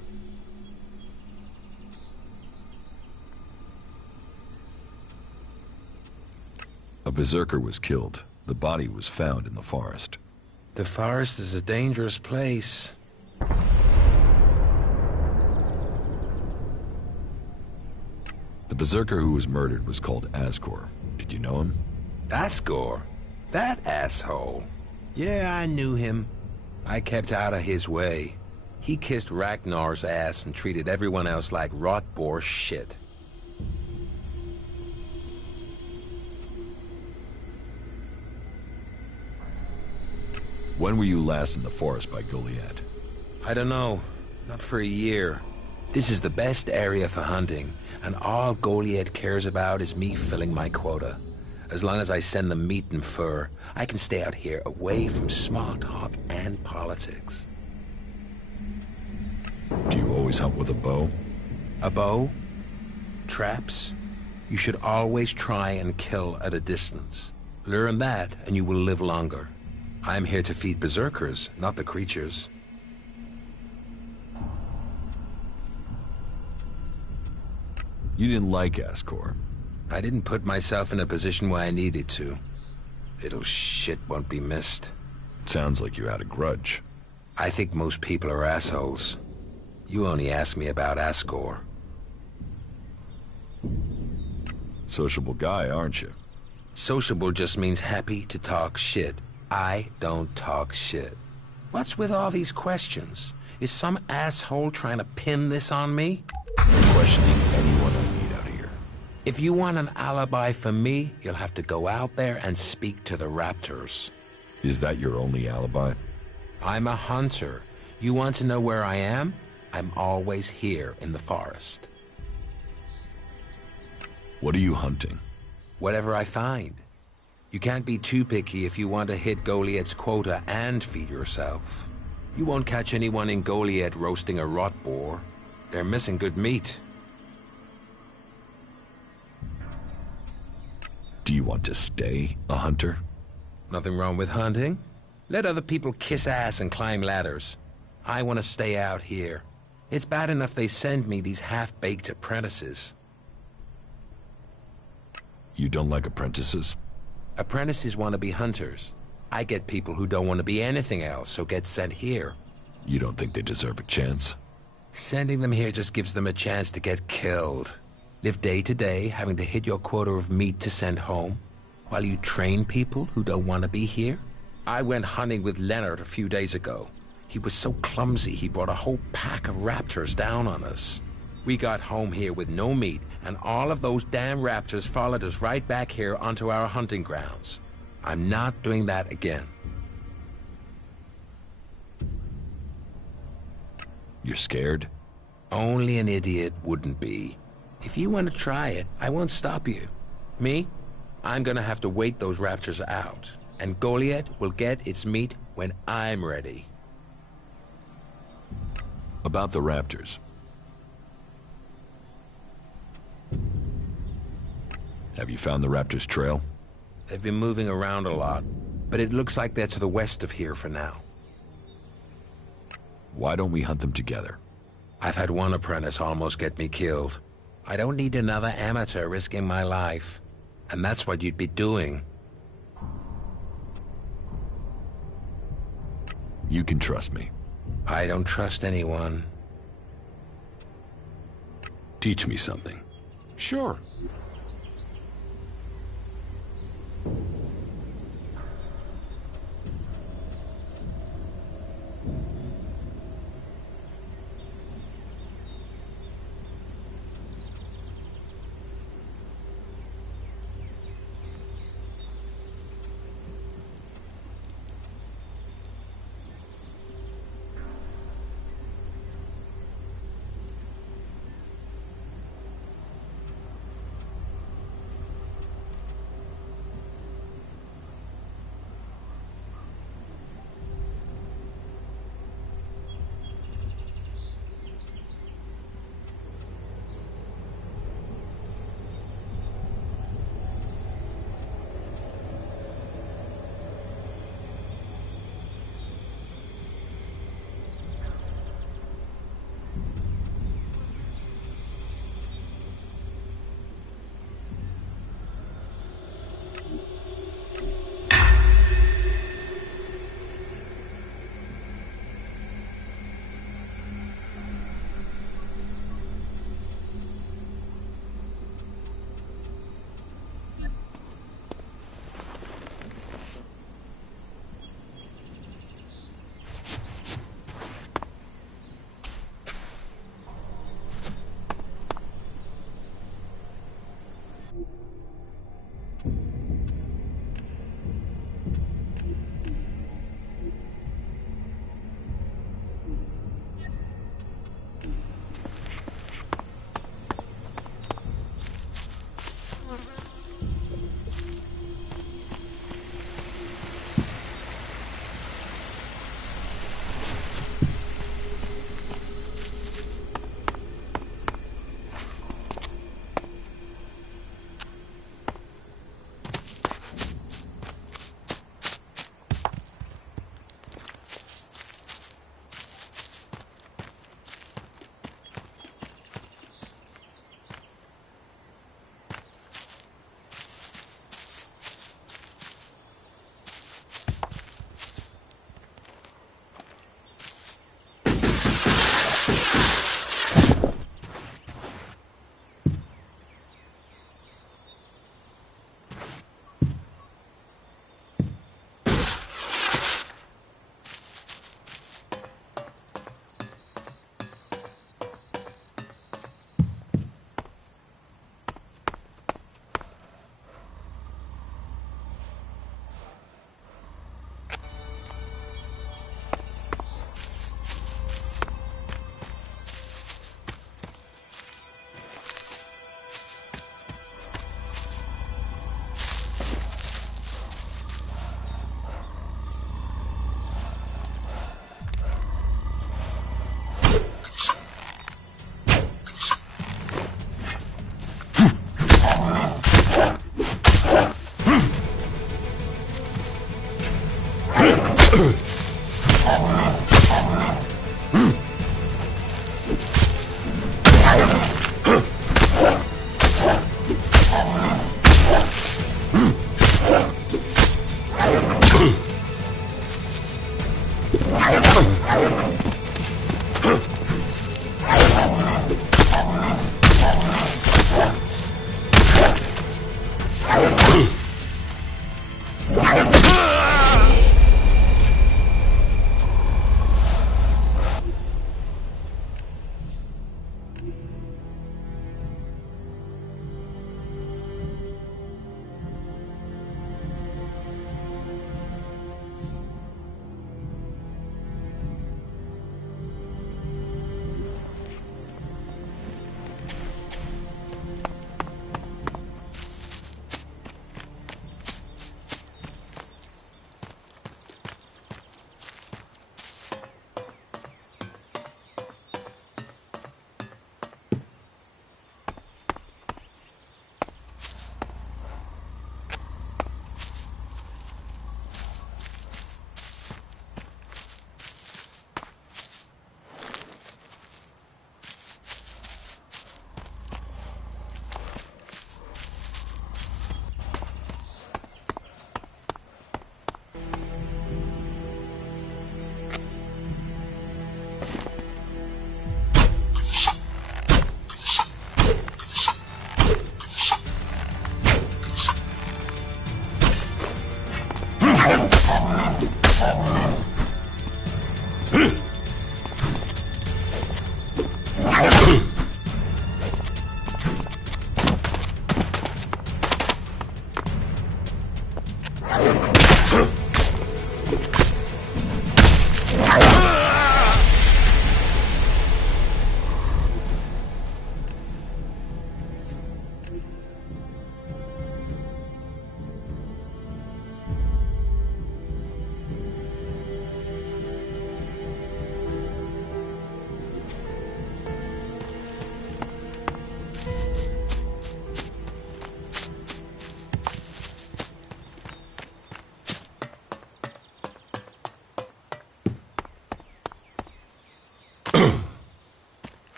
A berserker was killed. The body was found in the forest. The forest is a dangerous place. The berserker who was murdered was called Asgore. Did you know him? Asgore? That asshole. Yeah, I knew him. I kept out of his way. He kissed Ragnar's ass and treated everyone else like rot boar shit. When were you last in the forest by Goliath? I don't know. Not for a year. This is the best area for hunting, and all Goliath cares about is me filling my quota. As long as I send them meat and fur, I can stay out here away from small talk and politics. Do you always hunt with a bow? A bow? Traps? You should always try and kill at a distance. Learn that, and you will live longer. I'm here to feed berserkers, not the creatures. You didn't like Asgore. I didn't put myself in a position where I needed to. Little shit won't be missed. Sounds like you had a grudge. I think most people are assholes. You only asked me about Asgore. Sociable guy, aren't you? Sociable just means happy to talk shit. I don't talk shit. What's with all these questions? Is some asshole trying to pin this on me? Questioning anyone I meet out here. If you want an alibi for me, you'll have to go out there and speak to the raptors. Is that your only alibi? I'm a hunter. You want to know where I am? I'm always here in the forest. What are you hunting? Whatever I find. You can't be too picky if you want to hit Goliath's quota and feed yourself. You won't catch anyone in Goliath roasting a rot boar. They're missing good meat. Do you want to stay a hunter? Nothing wrong with hunting. Let other people kiss ass and climb ladders. I want to stay out here. It's bad enough they send me these half-baked apprentices. You don't like apprentices? Apprentices want to be hunters. I get people who don't want to be anything else, so get sent here. You don't think they deserve a chance? Sending them here just gives them a chance to get killed. Live day to day, having to hit your quota of meat to send home, while you train people who don't want to be here? I went hunting with Leonard a few days ago. He was so clumsy, he brought a whole pack of raptors down on us. We got home here with no meat, and all of those damn raptors followed us right back here onto our hunting grounds. I'm not doing that again. You're scared? Only an idiot wouldn't be. If you want to try it, I won't stop you. Me? I'm gonna have to wait those raptors out, and Goliath will get its meat when I'm ready. About the raptors. Have you found the raptors' trail? They've been moving around a lot, but it looks like they're to the west of here for now. Why don't we hunt them together? I've had one apprentice almost get me killed. I don't need another amateur risking my life. And that's what you'd be doing. You can trust me. I don't trust anyone. Teach me something. Sure.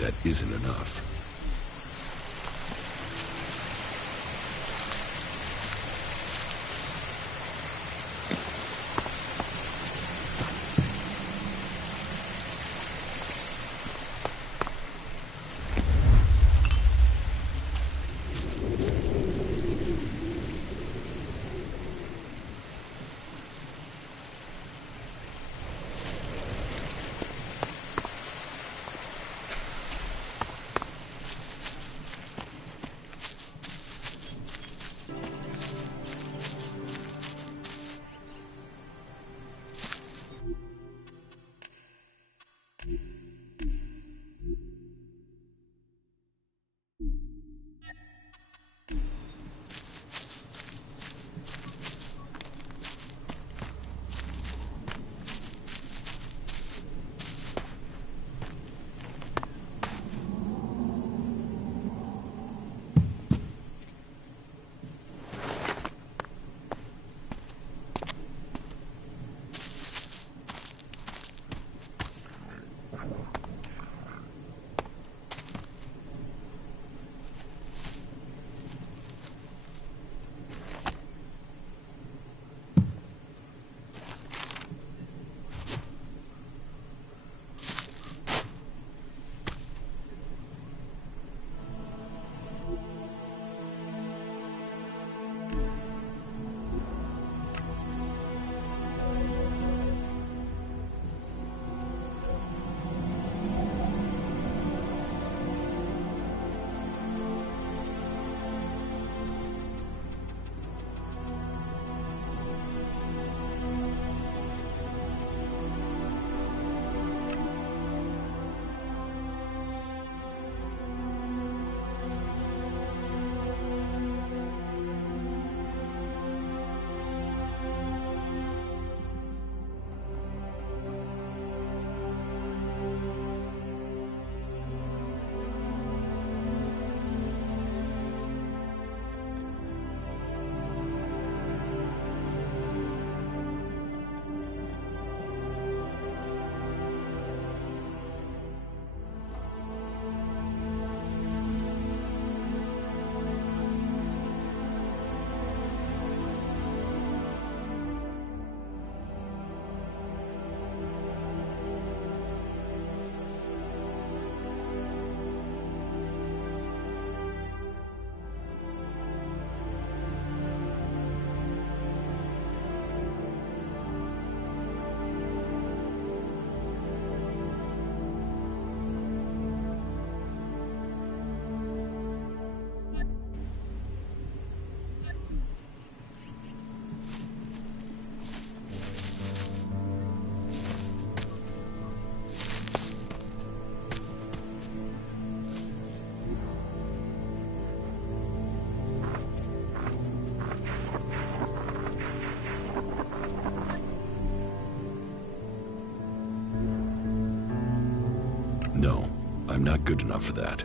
That isn't enough. No, I'm not good enough for that.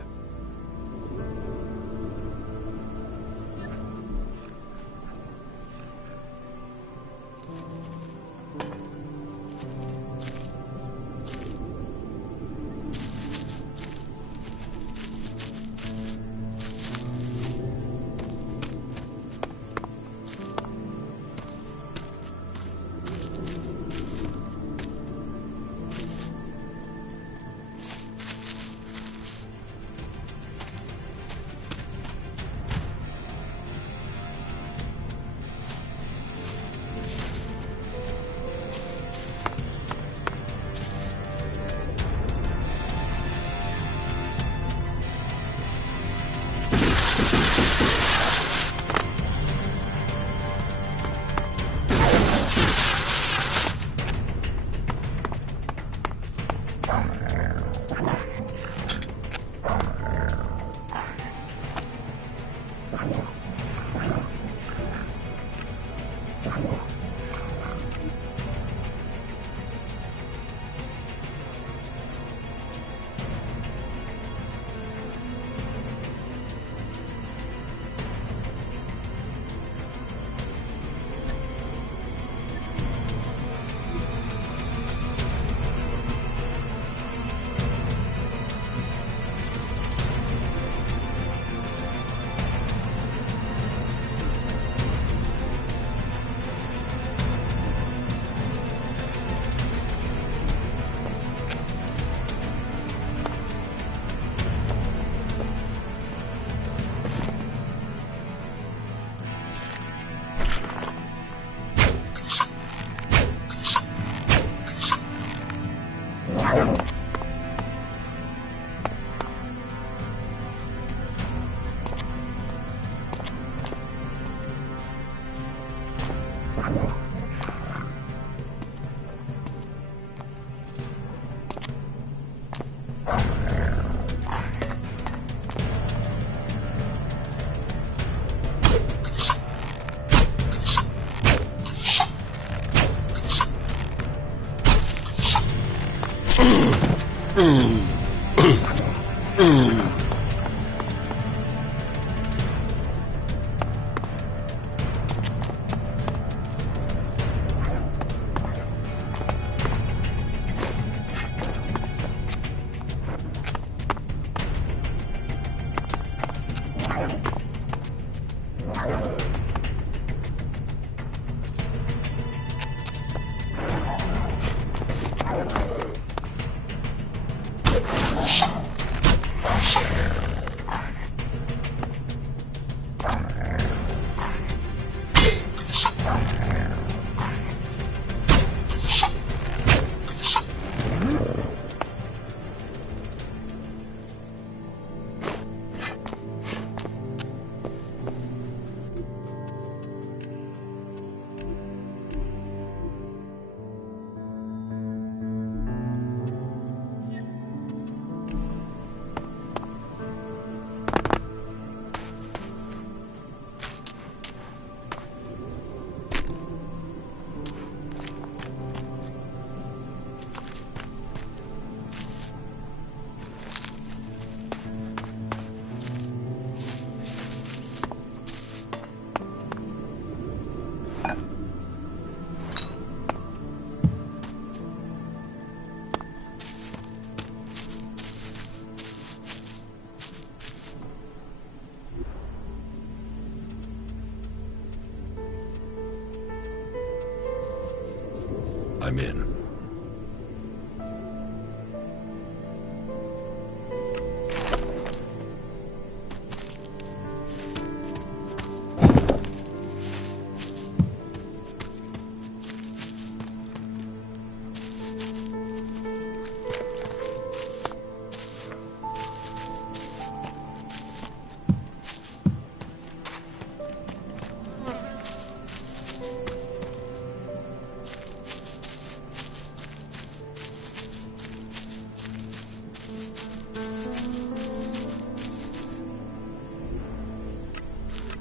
I'm in.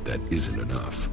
That isn't enough.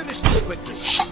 finish this quickly.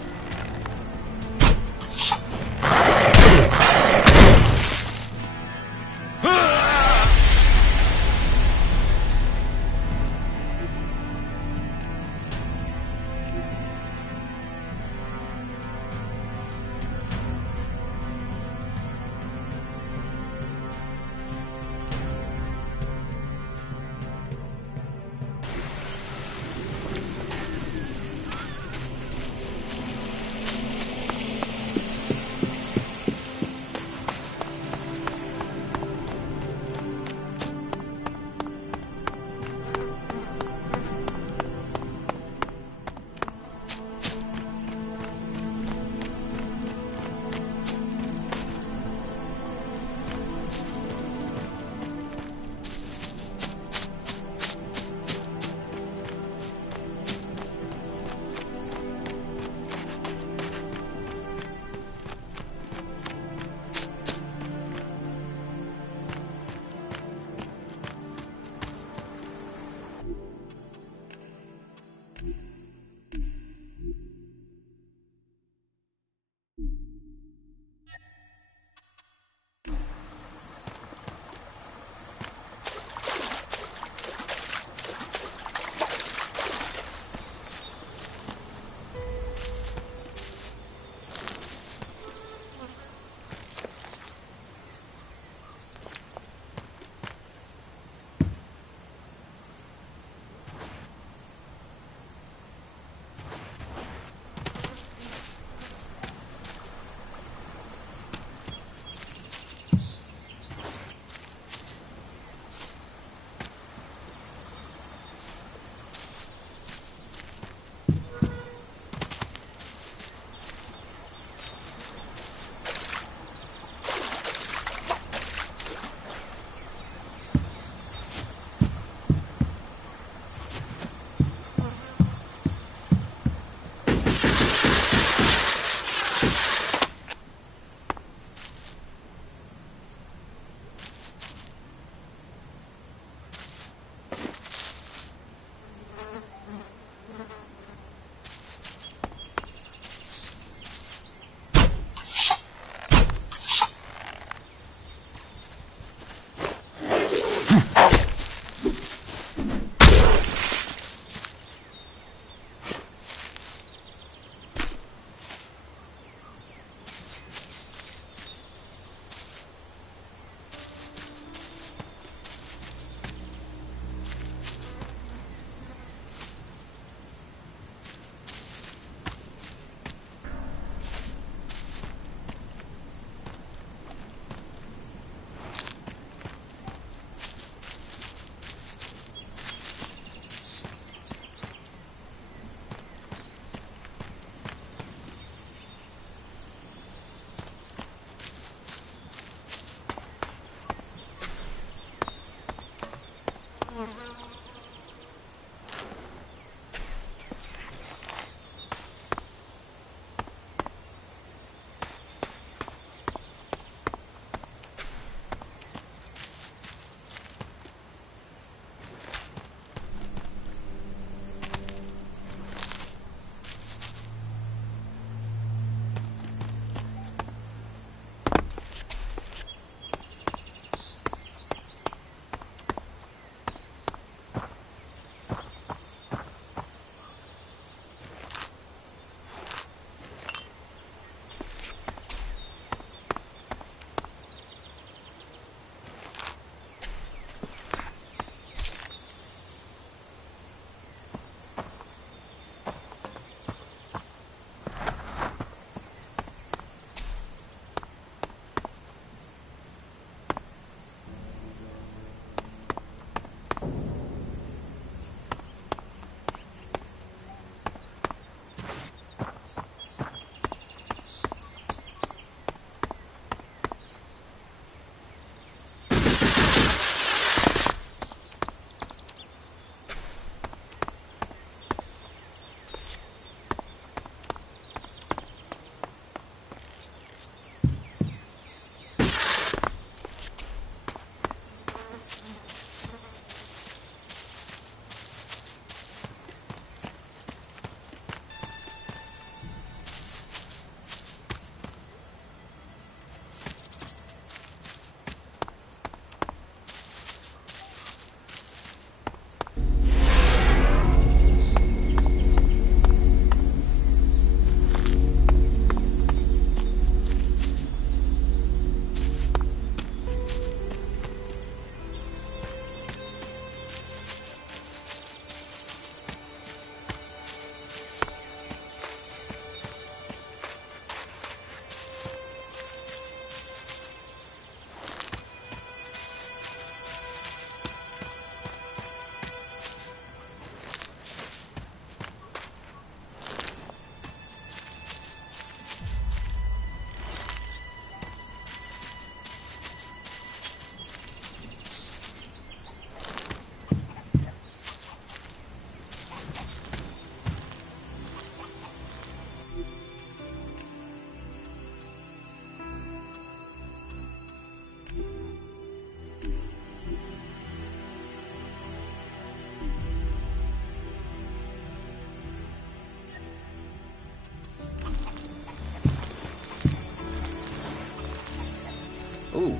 Ooh,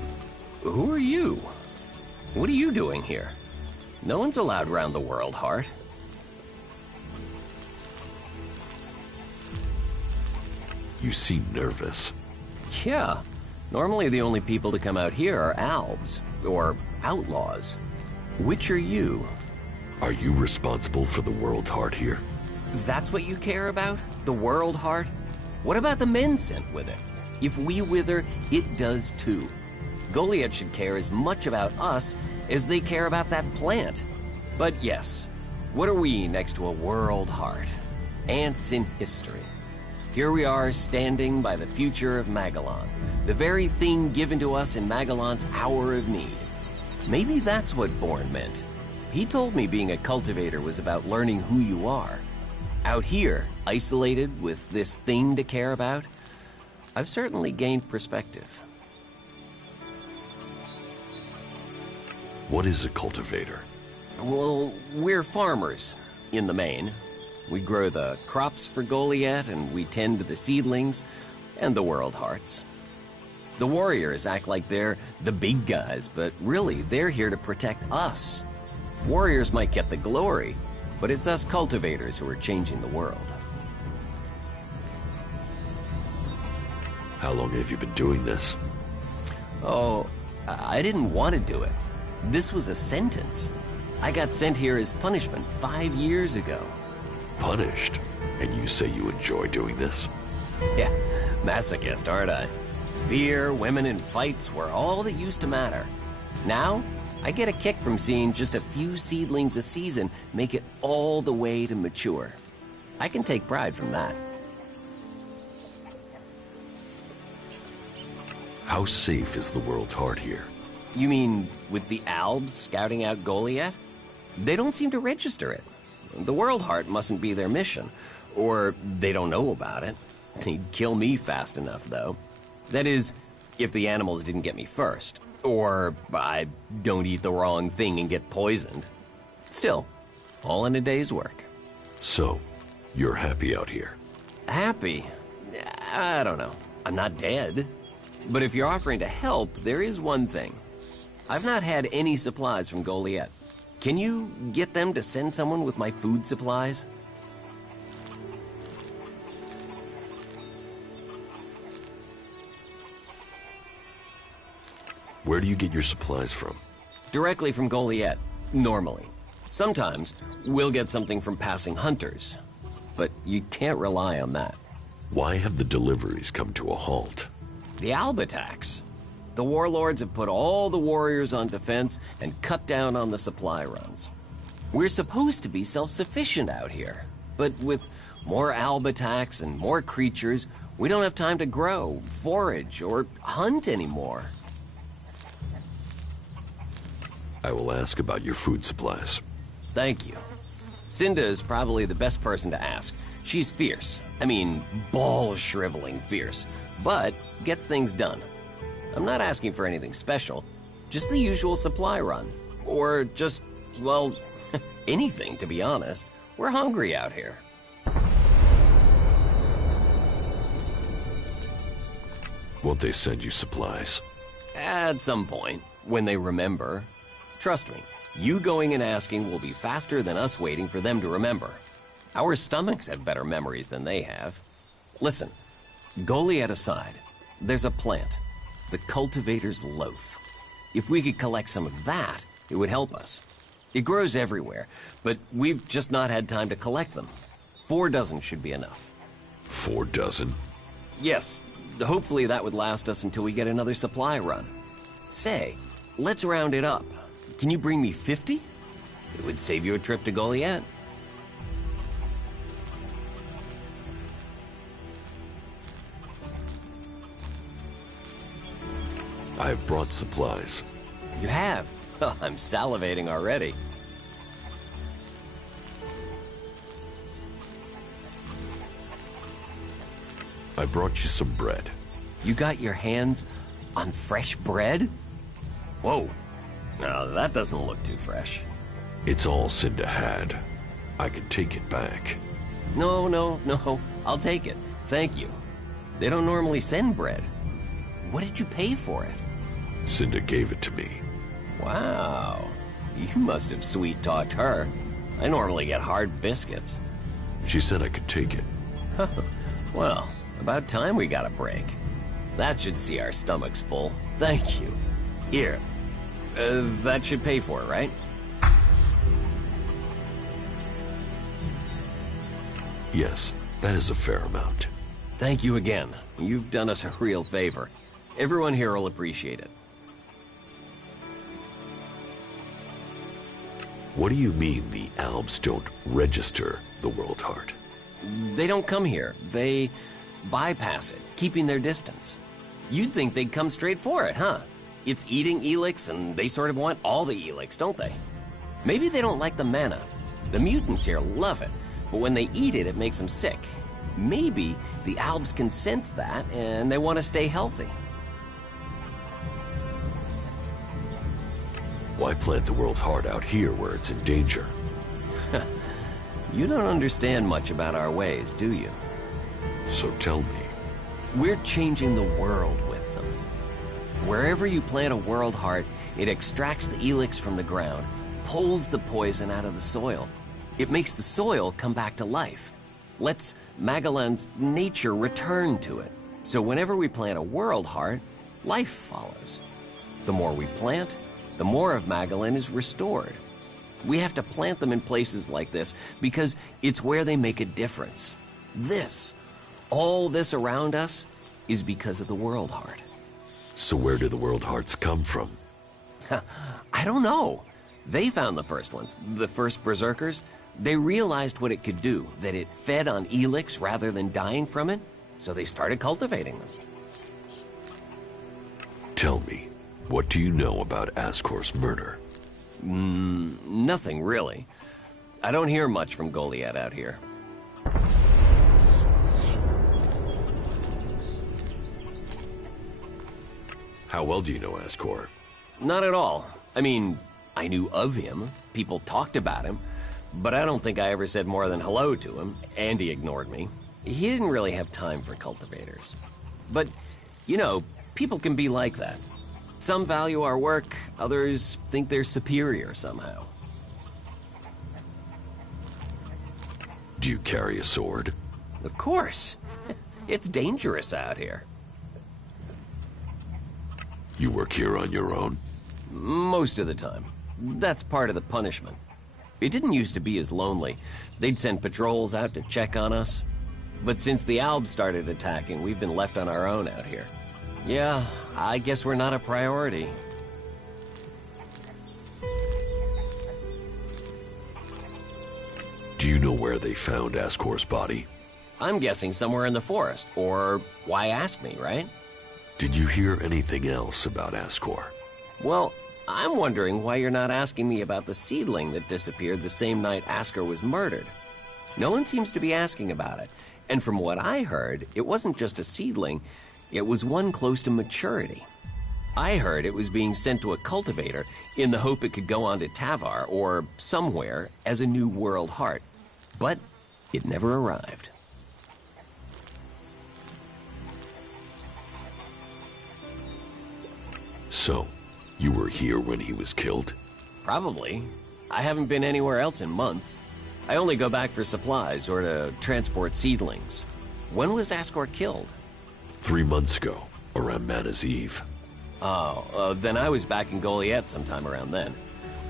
who are you? What are you doing here? No one's allowed round the world, Hart. You seem nervous. Yeah. Normally the only people to come out here are Albs, or outlaws. Which are you? Are you responsible for the world, Hart, here? That's what you care about? The world, Hart? What about the men sent with it? If we wither, it does too. Goliath should care as much about us as they care about that plant. But yes, what are we next to a world, Hart? Ants in history. Here we are standing by the future of Magellan, the very thing given to us in Magellan's hour of need. Maybe that's what Bourne meant. He told me being a cultivator was about learning who you are. Out here, isolated with this thing to care about, I've certainly gained perspective. What is a cultivator? Well, we're farmers, in the main. We grow the crops for Goliath, and we tend to the seedlings and the world hearts. The warriors act like they're the big guys, but really they're here to protect us. Warriors might get the glory, but it's us cultivators who are changing the world. How long have you been doing this? Oh, I didn't want to do it. This was a sentence. I got sent here as punishment 5 years ago. Punished? And you say you enjoy doing this? Yeah, masochist, aren't I? Beer, women, and fights were all that used to matter. Now, I get a kick from seeing just a few seedlings a season make it all the way to mature. I can take pride from that. How safe is the world's heart here? You mean with the Albs scouting out Goliath? They don't seem to register it. The World Heart mustn't be their mission, or they don't know about it. They'd kill me fast enough, though. That is, if the animals didn't get me first, or I don't eat the wrong thing and get poisoned. Still, all in a day's work. So, you're happy out here? Happy? I don't know. I'm not dead. But if you're offering to help, there is one thing. I've not had any supplies from Goliath. Can you get them to send someone with my food supplies? Where do you get your supplies from? Directly from Goliath, normally. Sometimes, we'll get something from passing hunters. But you can't rely on that. Why have the deliveries come to a halt? The Alb attacks. The warlords have put all the warriors on defense and cut down on the supply runs. We're supposed to be self-sufficient out here, but with more Alb attacks and more creatures, we don't have time to grow, forage, or hunt anymore. I will ask about your food supplies. Thank you. Cinda is probably the best person to ask. She's fierce. I mean, ball-shriveling fierce, but gets things done. I'm not asking for anything special, just the usual supply run. Or just, well, anything, to be honest. We're hungry out here. Won't they send you supplies? At some point, when they remember. Trust me, you going and asking will be faster than us waiting for them to remember. Our stomachs have better memories than they have. Listen, Goliath aside, there's a plant, the cultivator's loaf. If we could collect some of that, it would help us. It grows everywhere, but we've just not had time to collect them. 4 dozen should be enough. 4 dozen? Yes, hopefully that would last us until we get another supply run. Say, let's round it up. Can you bring me 50? It would save you a trip to Goliath. I have brought supplies. You have? Oh, I'm salivating already. I brought you some bread. You got your hands on fresh bread? Whoa. Now, that doesn't look too fresh. It's all Cinda had. I can take it back. No. I'll take it. Thank you. They don't normally send bread. What did you pay for it? Cinda gave it to me. Wow. You must have sweet-talked her. I normally get hard biscuits. She said I could take it. Well, about time we got a break. That should see our stomachs full. Thank you. Here. That should pay for it, right? Yes, that is a fair amount. Thank you again. You've done us a real favor. Everyone here will appreciate it. What do you mean the Albs don't register the World Heart? They don't come here. They bypass it, keeping their distance. You'd think they'd come straight for it, huh? It's eating ELEX, and they sort of want all the ELEX, don't they? Maybe they don't like the mana. The mutants here love it, but when they eat it, it makes them sick. Maybe the Albs can sense that, and they want to stay healthy. Why plant the World Heart out here where it's in danger? You don't understand much about our ways, do you? So tell me. We're changing the world with them. Wherever you plant a World Heart, it extracts the ELEX from the ground, pulls the poison out of the soil. It makes the soil come back to life. Lets Magellan's nature return to it. So whenever we plant a World Heart, life follows. The more we plant, the more of Magellan is restored. We have to plant them in places like this because it's where they make a difference. All this around us, is because of the World Heart. So where do the World Hearts come from? I don't know. They found the first ones, the first Berserkers. They realized what it could do, that it fed on ELEX rather than dying from it, so they started cultivating them. Tell me, what do you know about Ascor's murder? Nothing, really. I don't hear much from Goliath out here. How well do you know Ascor? Not at all. I mean, I knew of him. People talked about him. But I don't think I ever said more than hello to him, and he ignored me. He didn't really have time for cultivators. But, you know, people can be like that. Some value our work, others think they're superior somehow. Do you carry a sword? Of course. It's dangerous out here. You work here on your own? Most of the time. That's part of the punishment. It didn't used to be as lonely. They'd send patrols out to check on us. But since the Albs started attacking, we've been left on our own out here. Yeah, I guess we're not a priority. Do you know where they found Ascor's body? I'm guessing somewhere in the forest, or why ask me, right? Did you hear anything else about Ascor? Well, I'm wondering why you're not asking me about the seedling that disappeared the same night Ascor was murdered. No one seems to be asking about it, and from what I heard, it wasn't just a seedling, it was one close to maturity. I heard it was being sent to a cultivator in the hope it could go on to Tavar or somewhere as a new World Heart, but it never arrived. So, you were here when he was killed? Probably. I haven't been anywhere else in months. I only go back for supplies or to transport seedlings. When was Ascor killed? 3 months ago, around Mana's Eve. Oh, then I was back in Goliath sometime around then.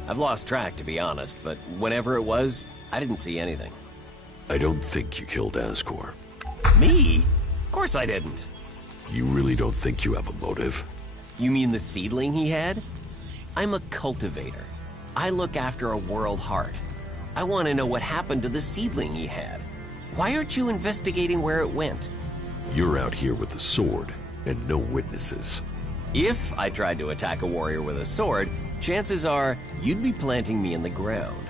I've lost track, to be honest, but whenever it was, I didn't see anything. I don't think you killed Ascor. Me? Of course I didn't. You really don't think you have a motive? You mean the seedling he had? I'm a cultivator. I look after a World Heart. I want to know what happened to the seedling he had. Why aren't you investigating where it went? You're out here with a sword, and no witnesses. If I tried to attack a warrior with a sword, chances are you'd be planting me in the ground.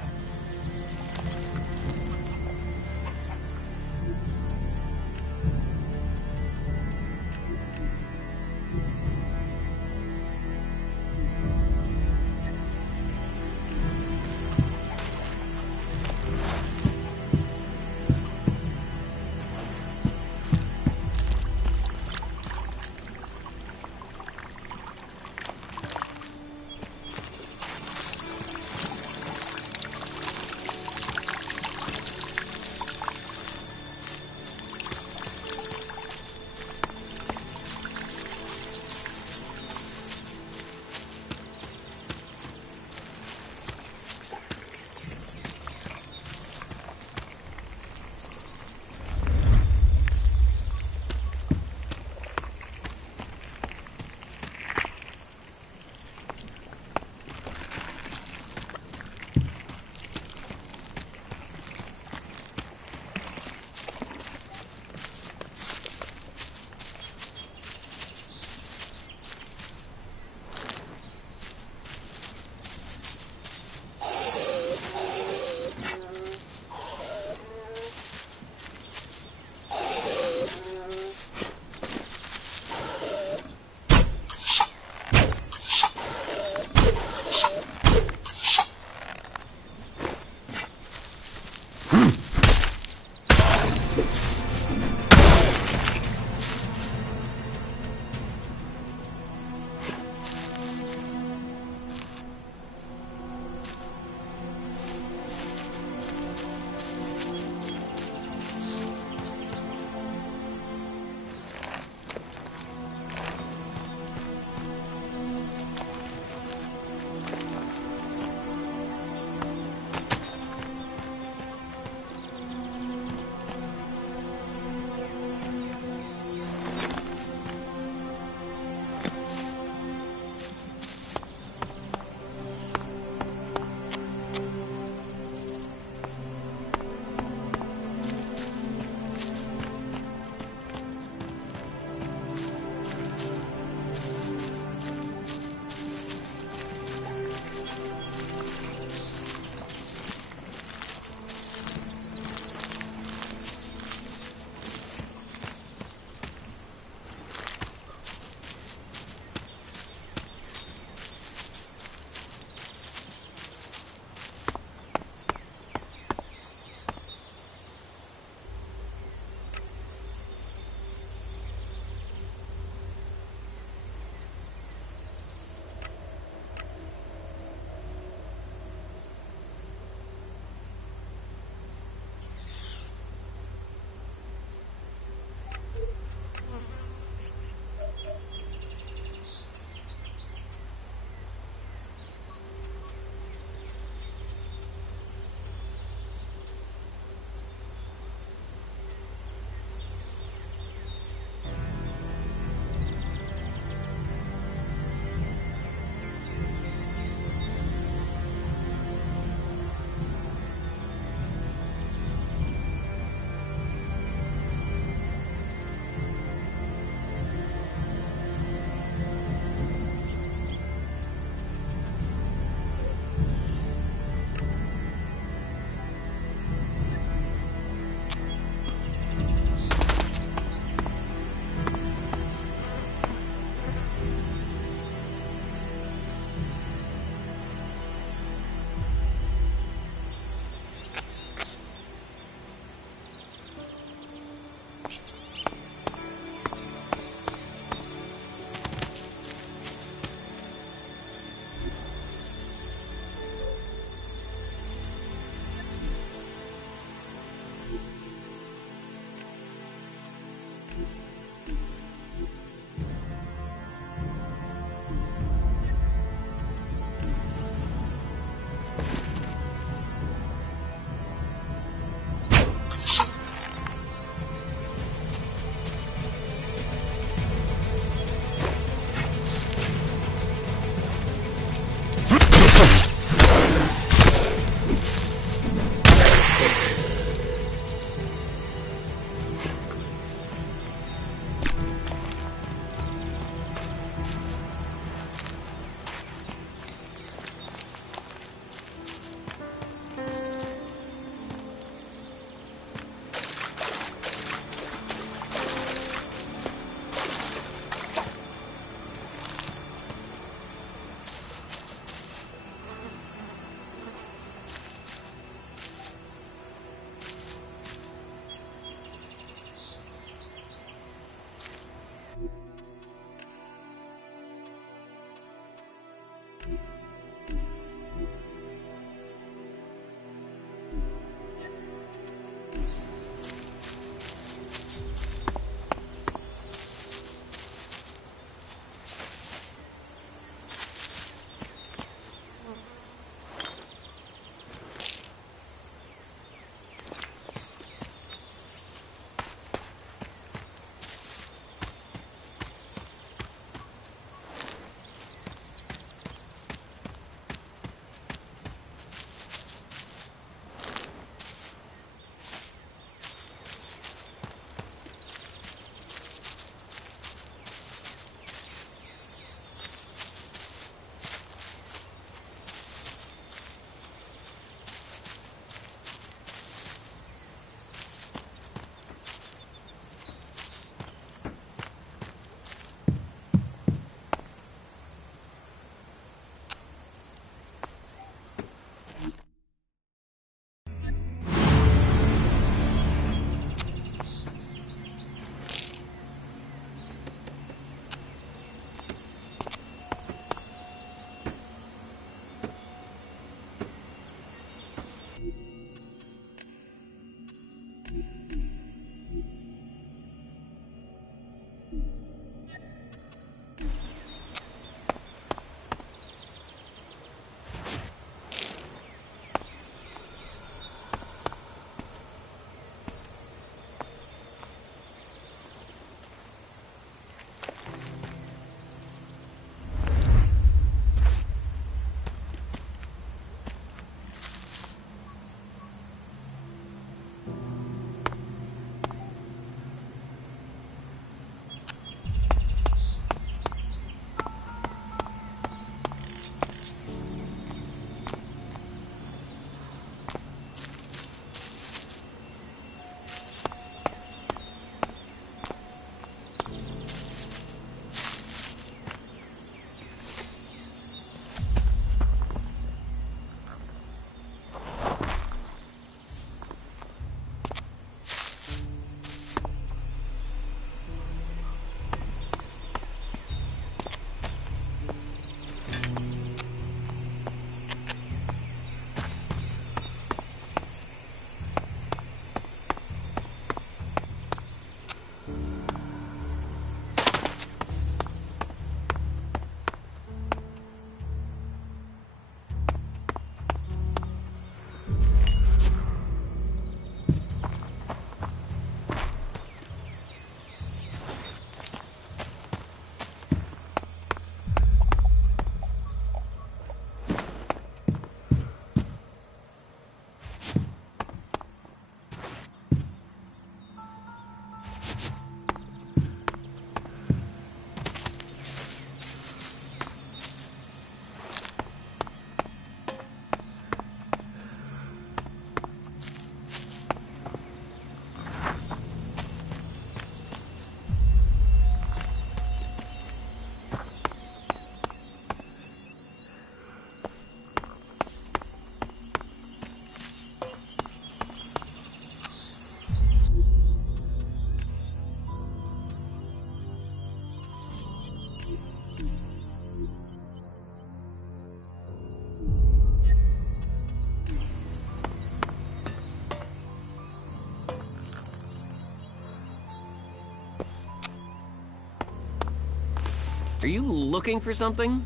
Are you looking for something?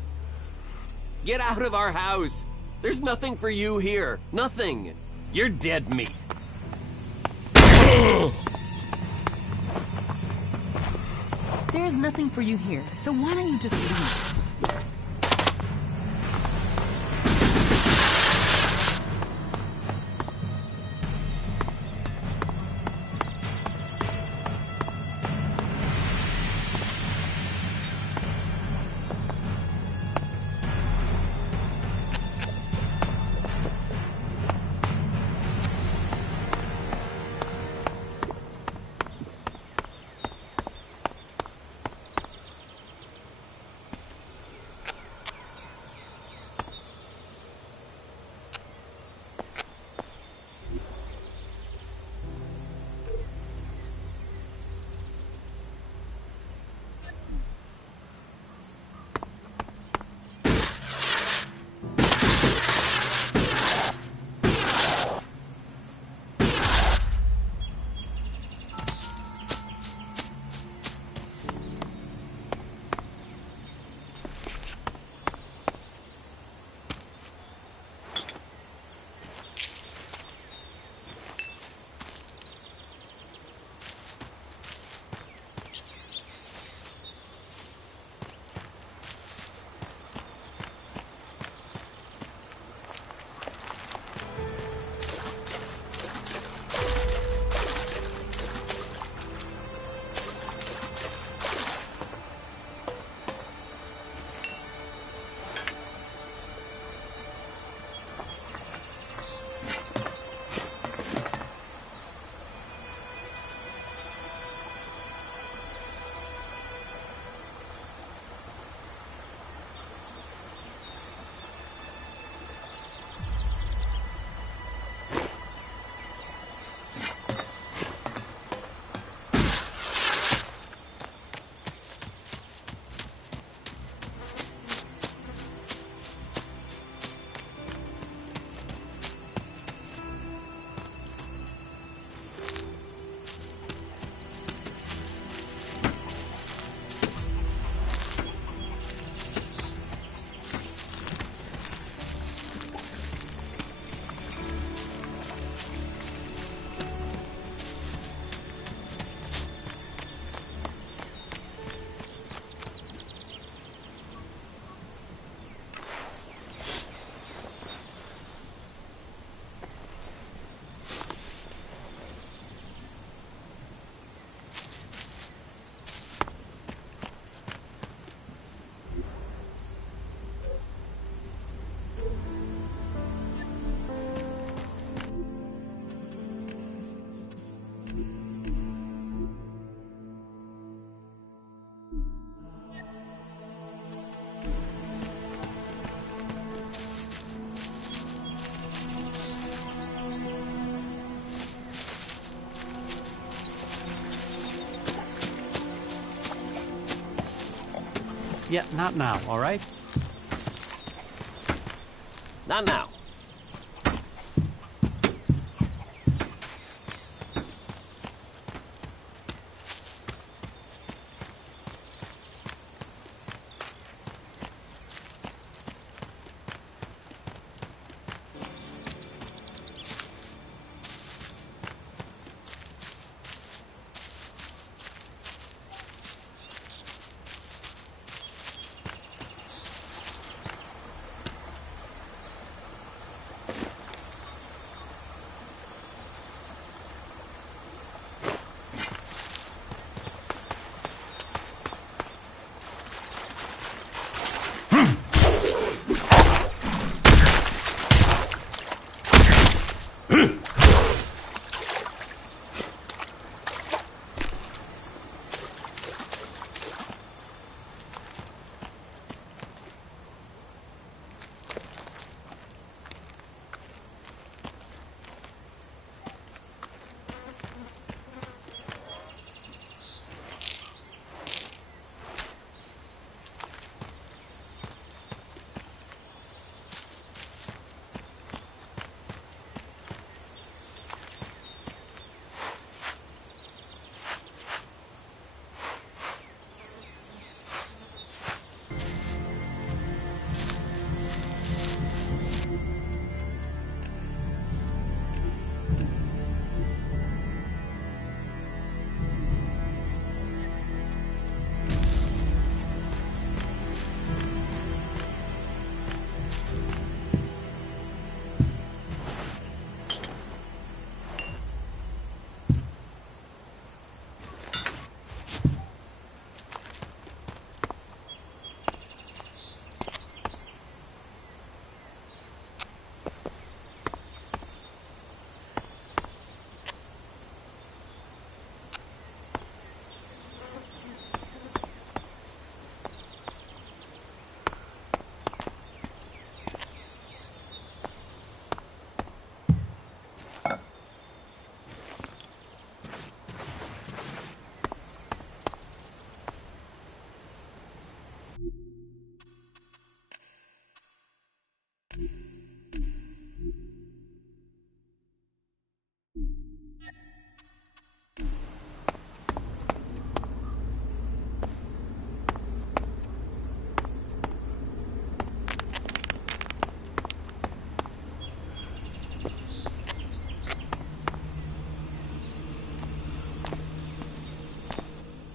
Get out of our house! There's nothing for you here. Nothing. You're dead meat. There's nothing for you here, so why don't you just leave? Yeah, not now, all right? Not now.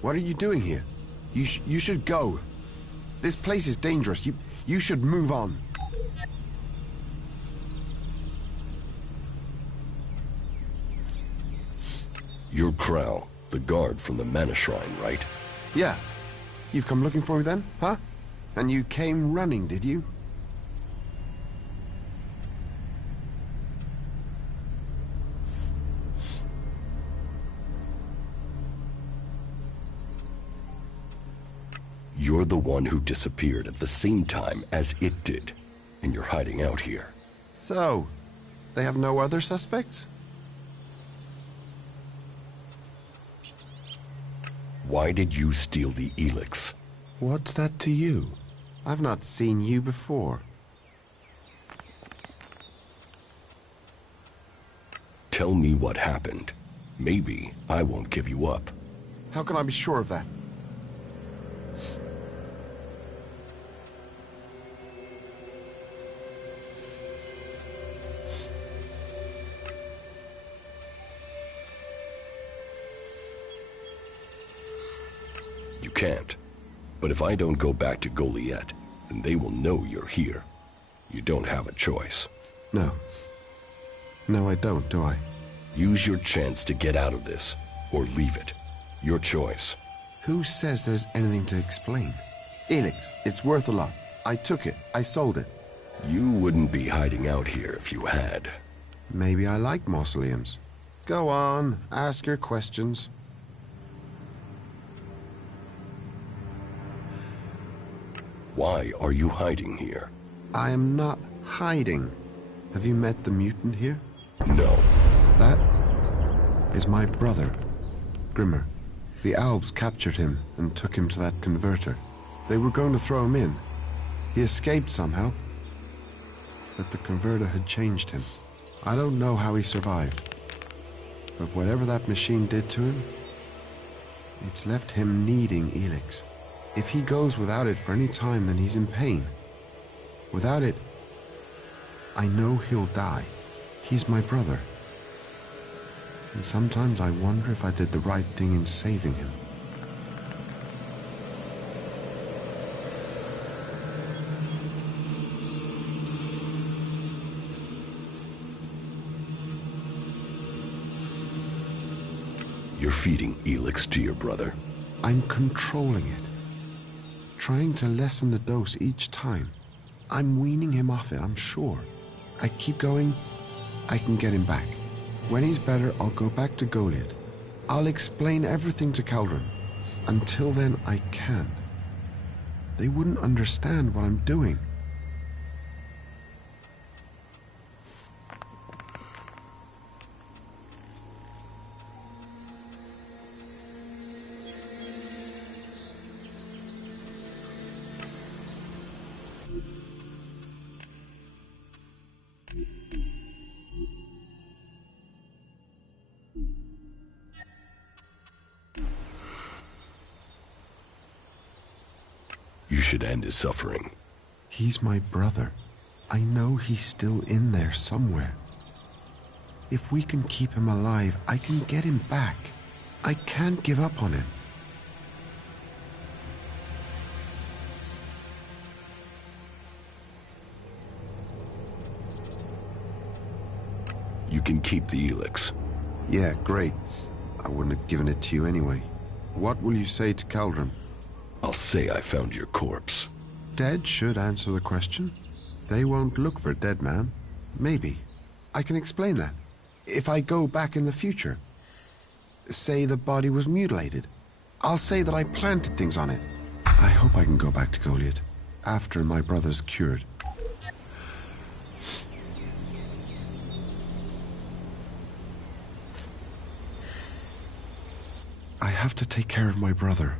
What are you doing here? You should go. This place is dangerous. You should move on. You're Crow, the guard from the Mana Shrine, right? Yeah. You've come looking for me then, huh? And you came running, did you? You're the one who disappeared at the same time as it did, and you're hiding out here. So, they have no other suspects? Why did you steal the ELEX? What's that to you? I've not seen you before. Tell me what happened. Maybe I won't give you up. How can I be sure of that? You can't. But if I don't go back to Goliath, then they will know you're here. You don't have a choice. No. No, I don't, do I? Use your chance to get out of this, or leave it. Your choice. Who says there's anything to explain? ELEX, it's worth a lot. I took it. I sold it. You wouldn't be hiding out here if you had. Maybe I like mausoleums. Go on, ask your questions. Why are you hiding here? I am not hiding. Have you met the mutant here? No. That is my brother, Grimmer. The Alps captured him and took him to that converter. They were going to throw him in. He escaped somehow, but the converter had changed him. I don't know how he survived, but whatever that machine did to him, it's left him needing ELEX. If he goes without it for any time, then he's in pain. Without it, I know he'll die. He's my brother. And sometimes I wonder if I did the right thing in saving him. You're feeding ELEX to your brother? I'm controlling it. Trying to lessen the dose each time. I'm weaning him off it, I'm sure. I keep going, I can get him back. When he's better, I'll go back to Goliath. I'll explain everything to Caldron. Until then, I can't. They wouldn't understand what I'm doing. You should end his suffering. He's my brother. I know he's still in there somewhere. If we can keep him alive, I can get him back. I can't give up on him. You can keep the ELEX. Yeah, great. I wouldn't have given it to you anyway. What will you say to Caldron? I'll say I found your corpse. Dead should answer the question. They won't look for a dead man. Maybe. I can explain that. If I go back in the future, say the body was mutilated, I'll say that I planted things on it. I hope I can go back to Goliath after my brother's cured. I have to take care of my brother.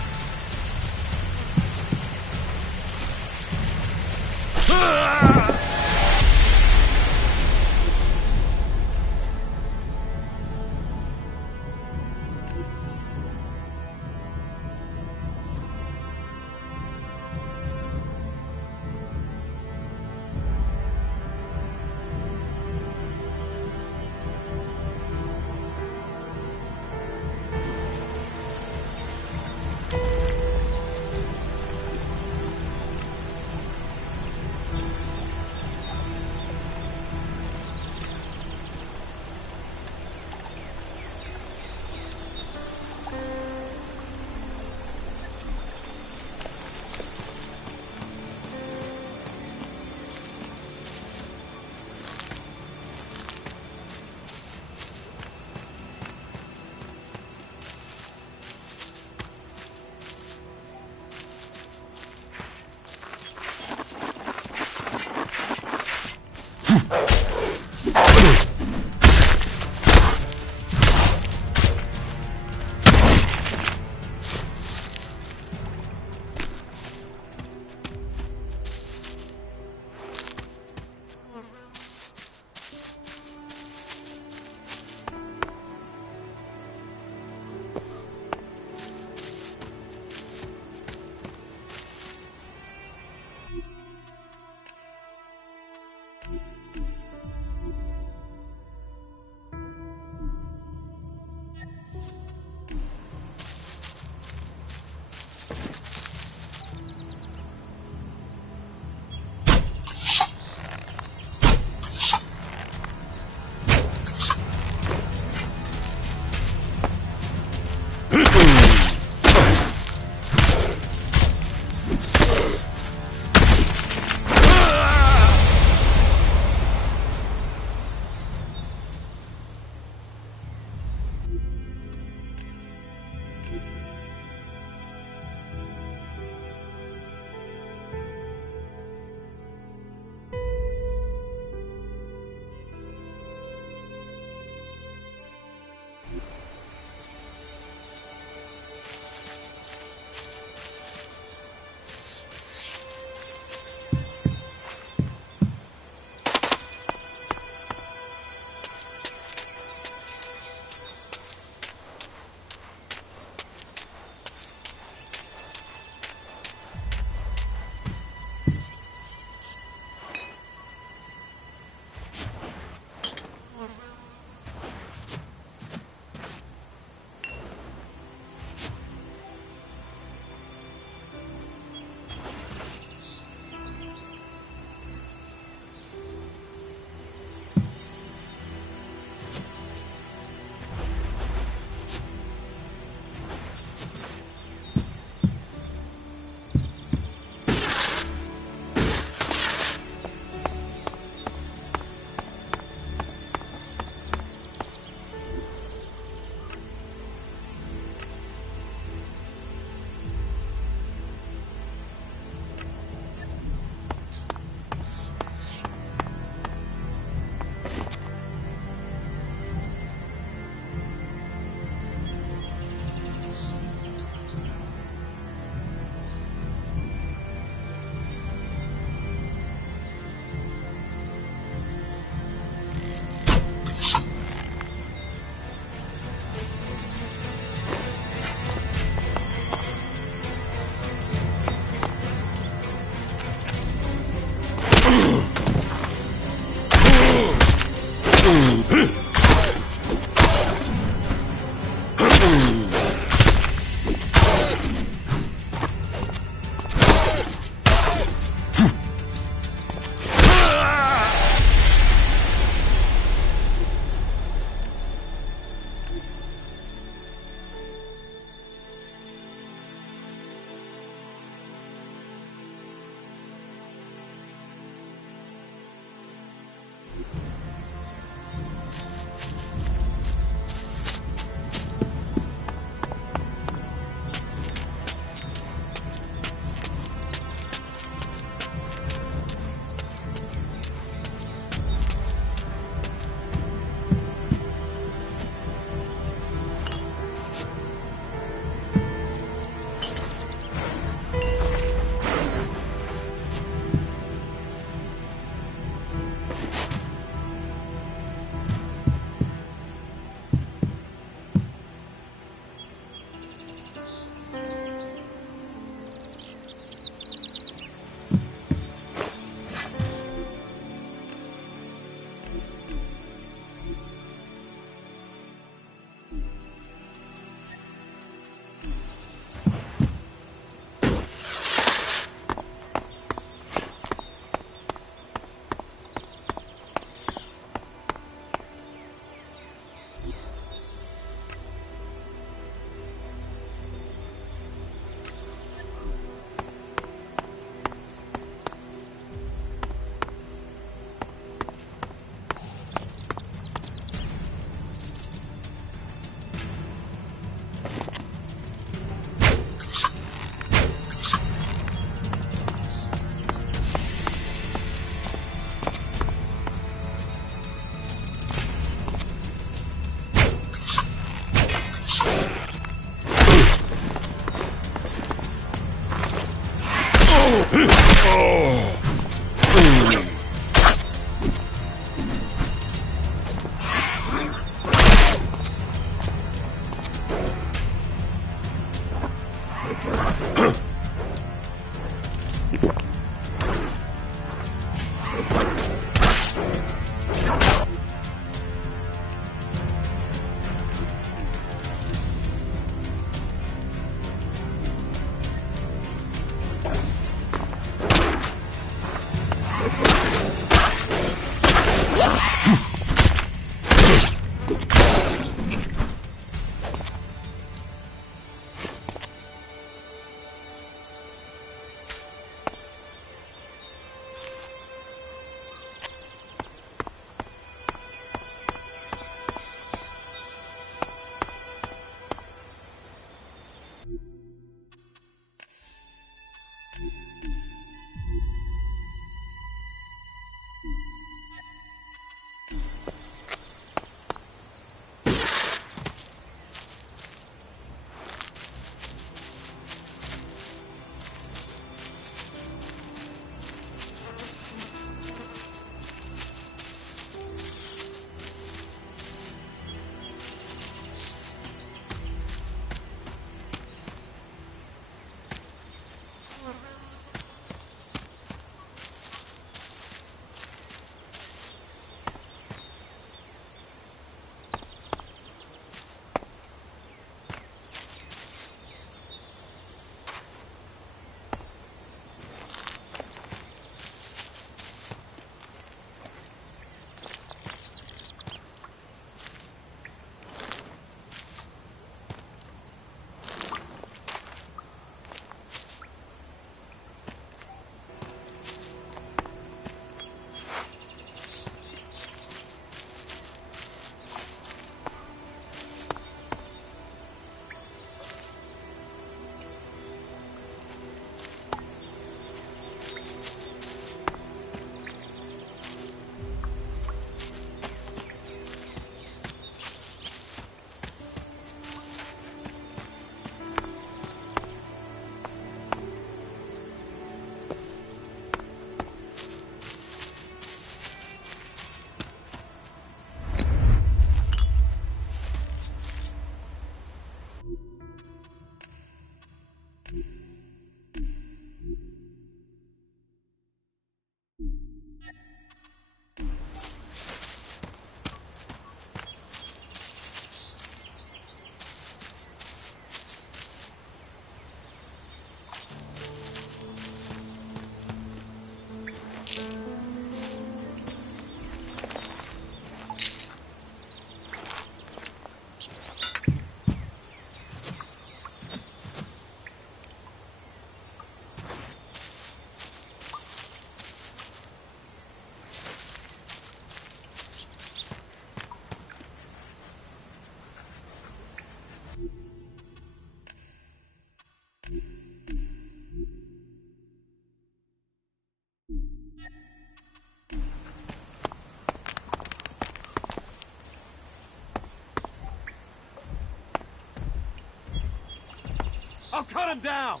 I'll cut him down!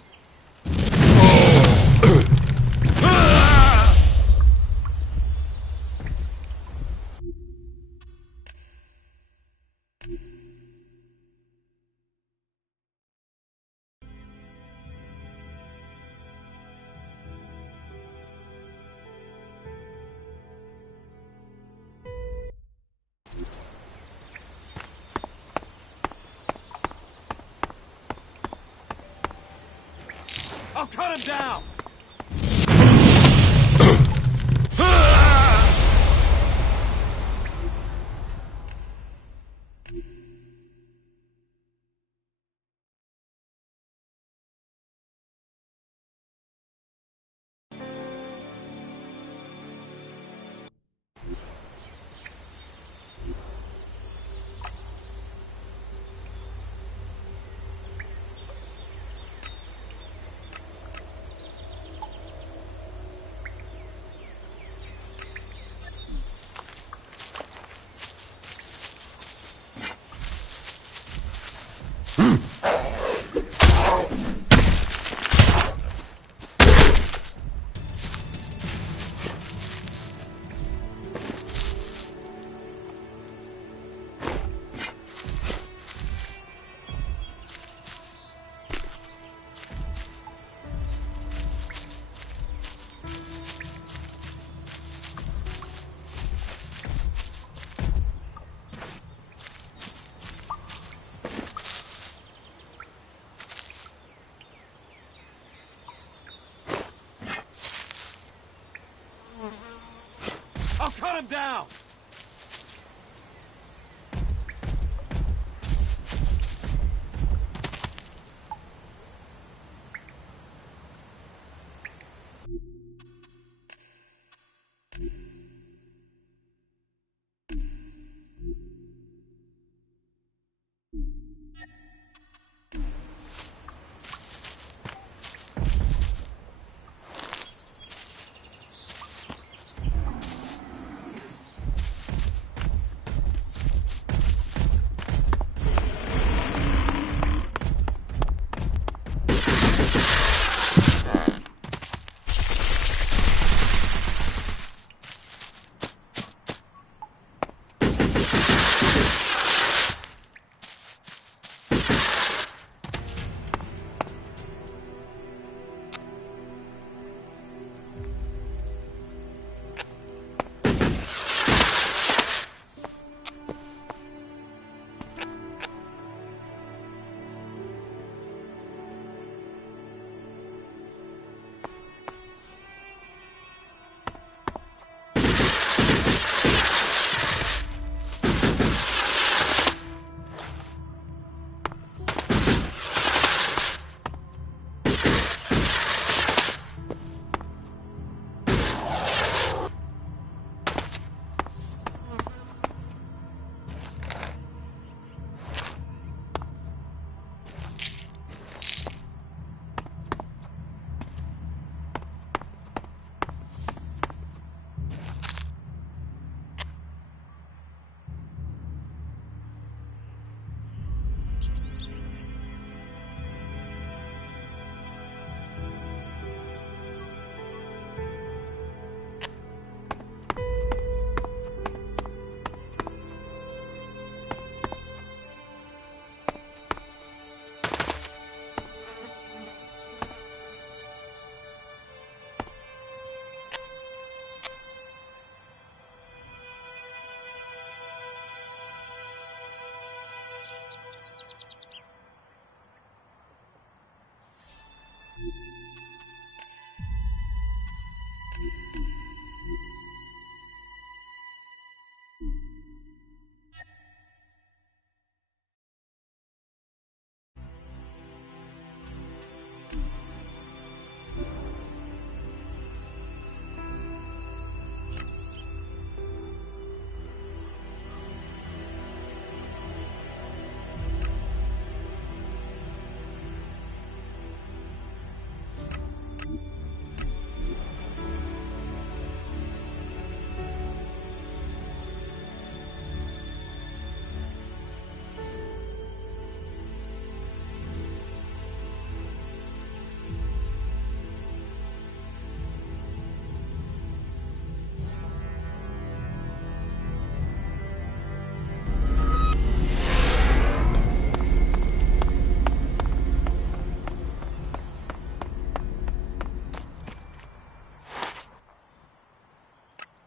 I'll cut him down! Cut him down!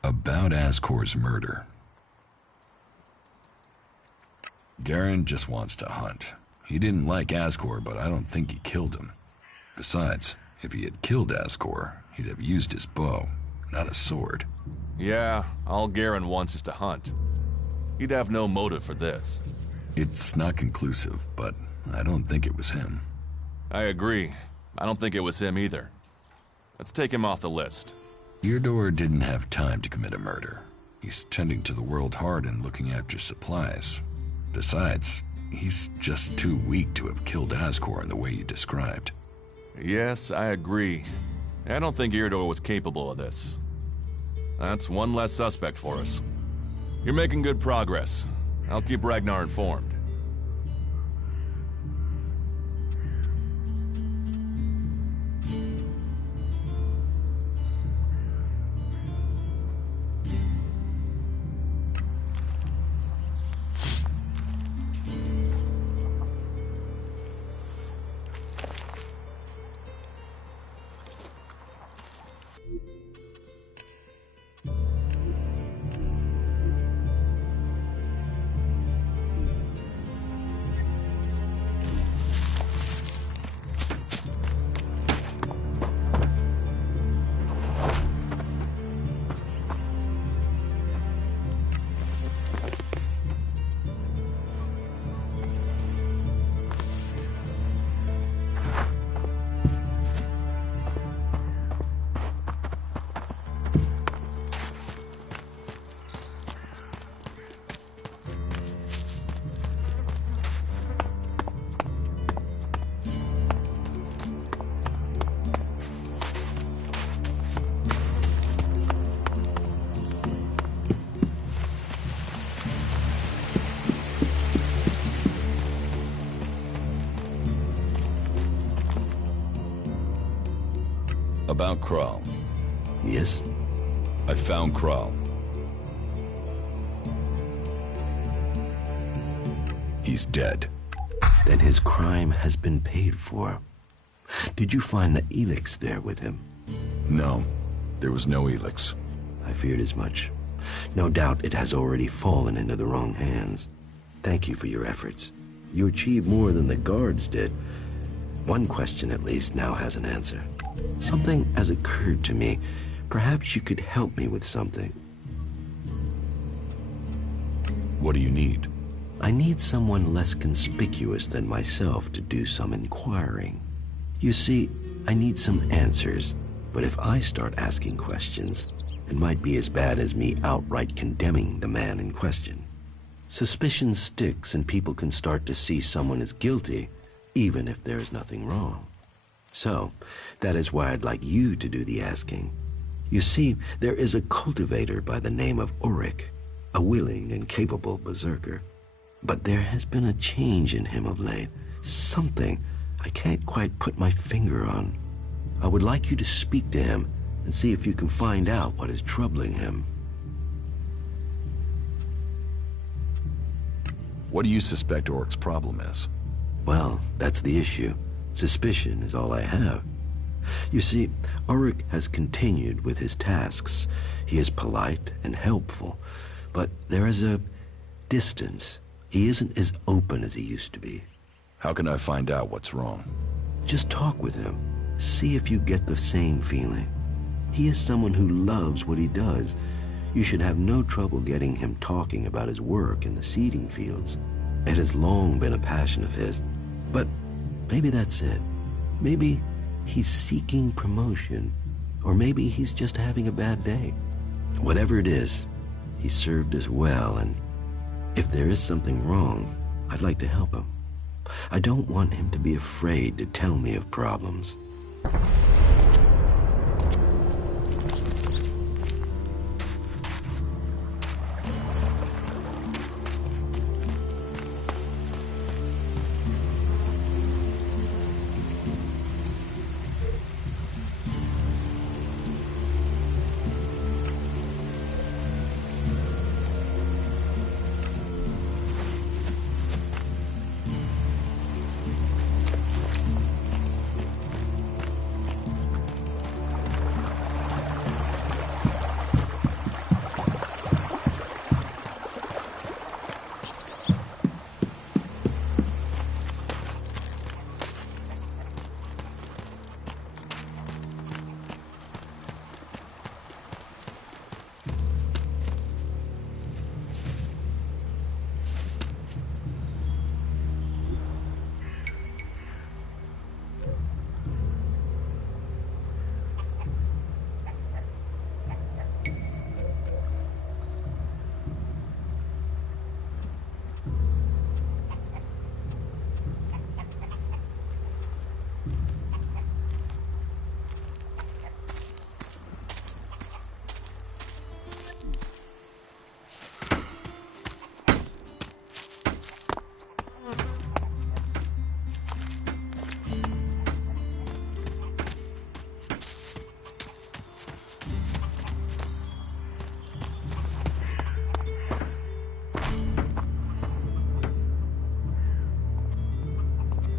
About Ascor's murder. Garen just wants to hunt. He didn't like Ascor, but I don't think he killed him. Besides, if he had killed Ascor, he'd have used his bow, not a sword. Yeah, all Garen wants is to hunt. He'd have no motive for this. It's not conclusive, but I don't think it was him. I agree. I don't think it was him either. Let's take him off the list. Eardor didn't have time to commit a murder. He's tending to the World Heart and looking after supplies. Besides, he's just too weak to have killed Ascor in the way you described. Yes, I agree. I don't think Eardor was capable of this. That's one less suspect for us. You're making good progress. I'll keep Ragnar informed. About Kral. Yes? I found Kral. He's dead. Then his crime has been paid for. Did you find the ELEX there with him? No, there was no ELEX. I feared as much. No doubt it has already fallen into the wrong hands. Thank you for your efforts. You achieved more than the guards did. One question, at least, now has an answer. Something has occurred to me. Perhaps you could help me with something. What do you need? I need someone less conspicuous than myself to do some inquiring. You see, I need some answers, but if I start asking questions, it might be as bad as me outright condemning the man in question. Suspicion sticks and people can start to see someone as guilty, even if there is nothing wrong. So, that is why I'd like you to do the asking. You see, there is a cultivator by the name of Ulrich, a willing and capable berserker. But there has been a change in him of late. Something I can't quite put my finger on. I would like you to speak to him and see if you can find out what is troubling him. What do you suspect Ulrich's problem is? Well, that's the issue. Suspicion is all I have. You see, Ulrich has continued with his tasks. He is polite and helpful, but there is a distance. He isn't as open as he used to be. How can I find out what's wrong? Just talk with him. See if you get the same feeling. He is someone who loves what he does. You should have no trouble getting him talking about his work in the seeding fields. It has long been a passion of his. But maybe that's it. Maybe he's seeking promotion, or maybe he's just having a bad day. Whatever it is, he served us well, and if there is something wrong, I'd like to help him. I don't want him to be afraid to tell me of problems.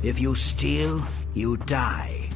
If you steal, you die.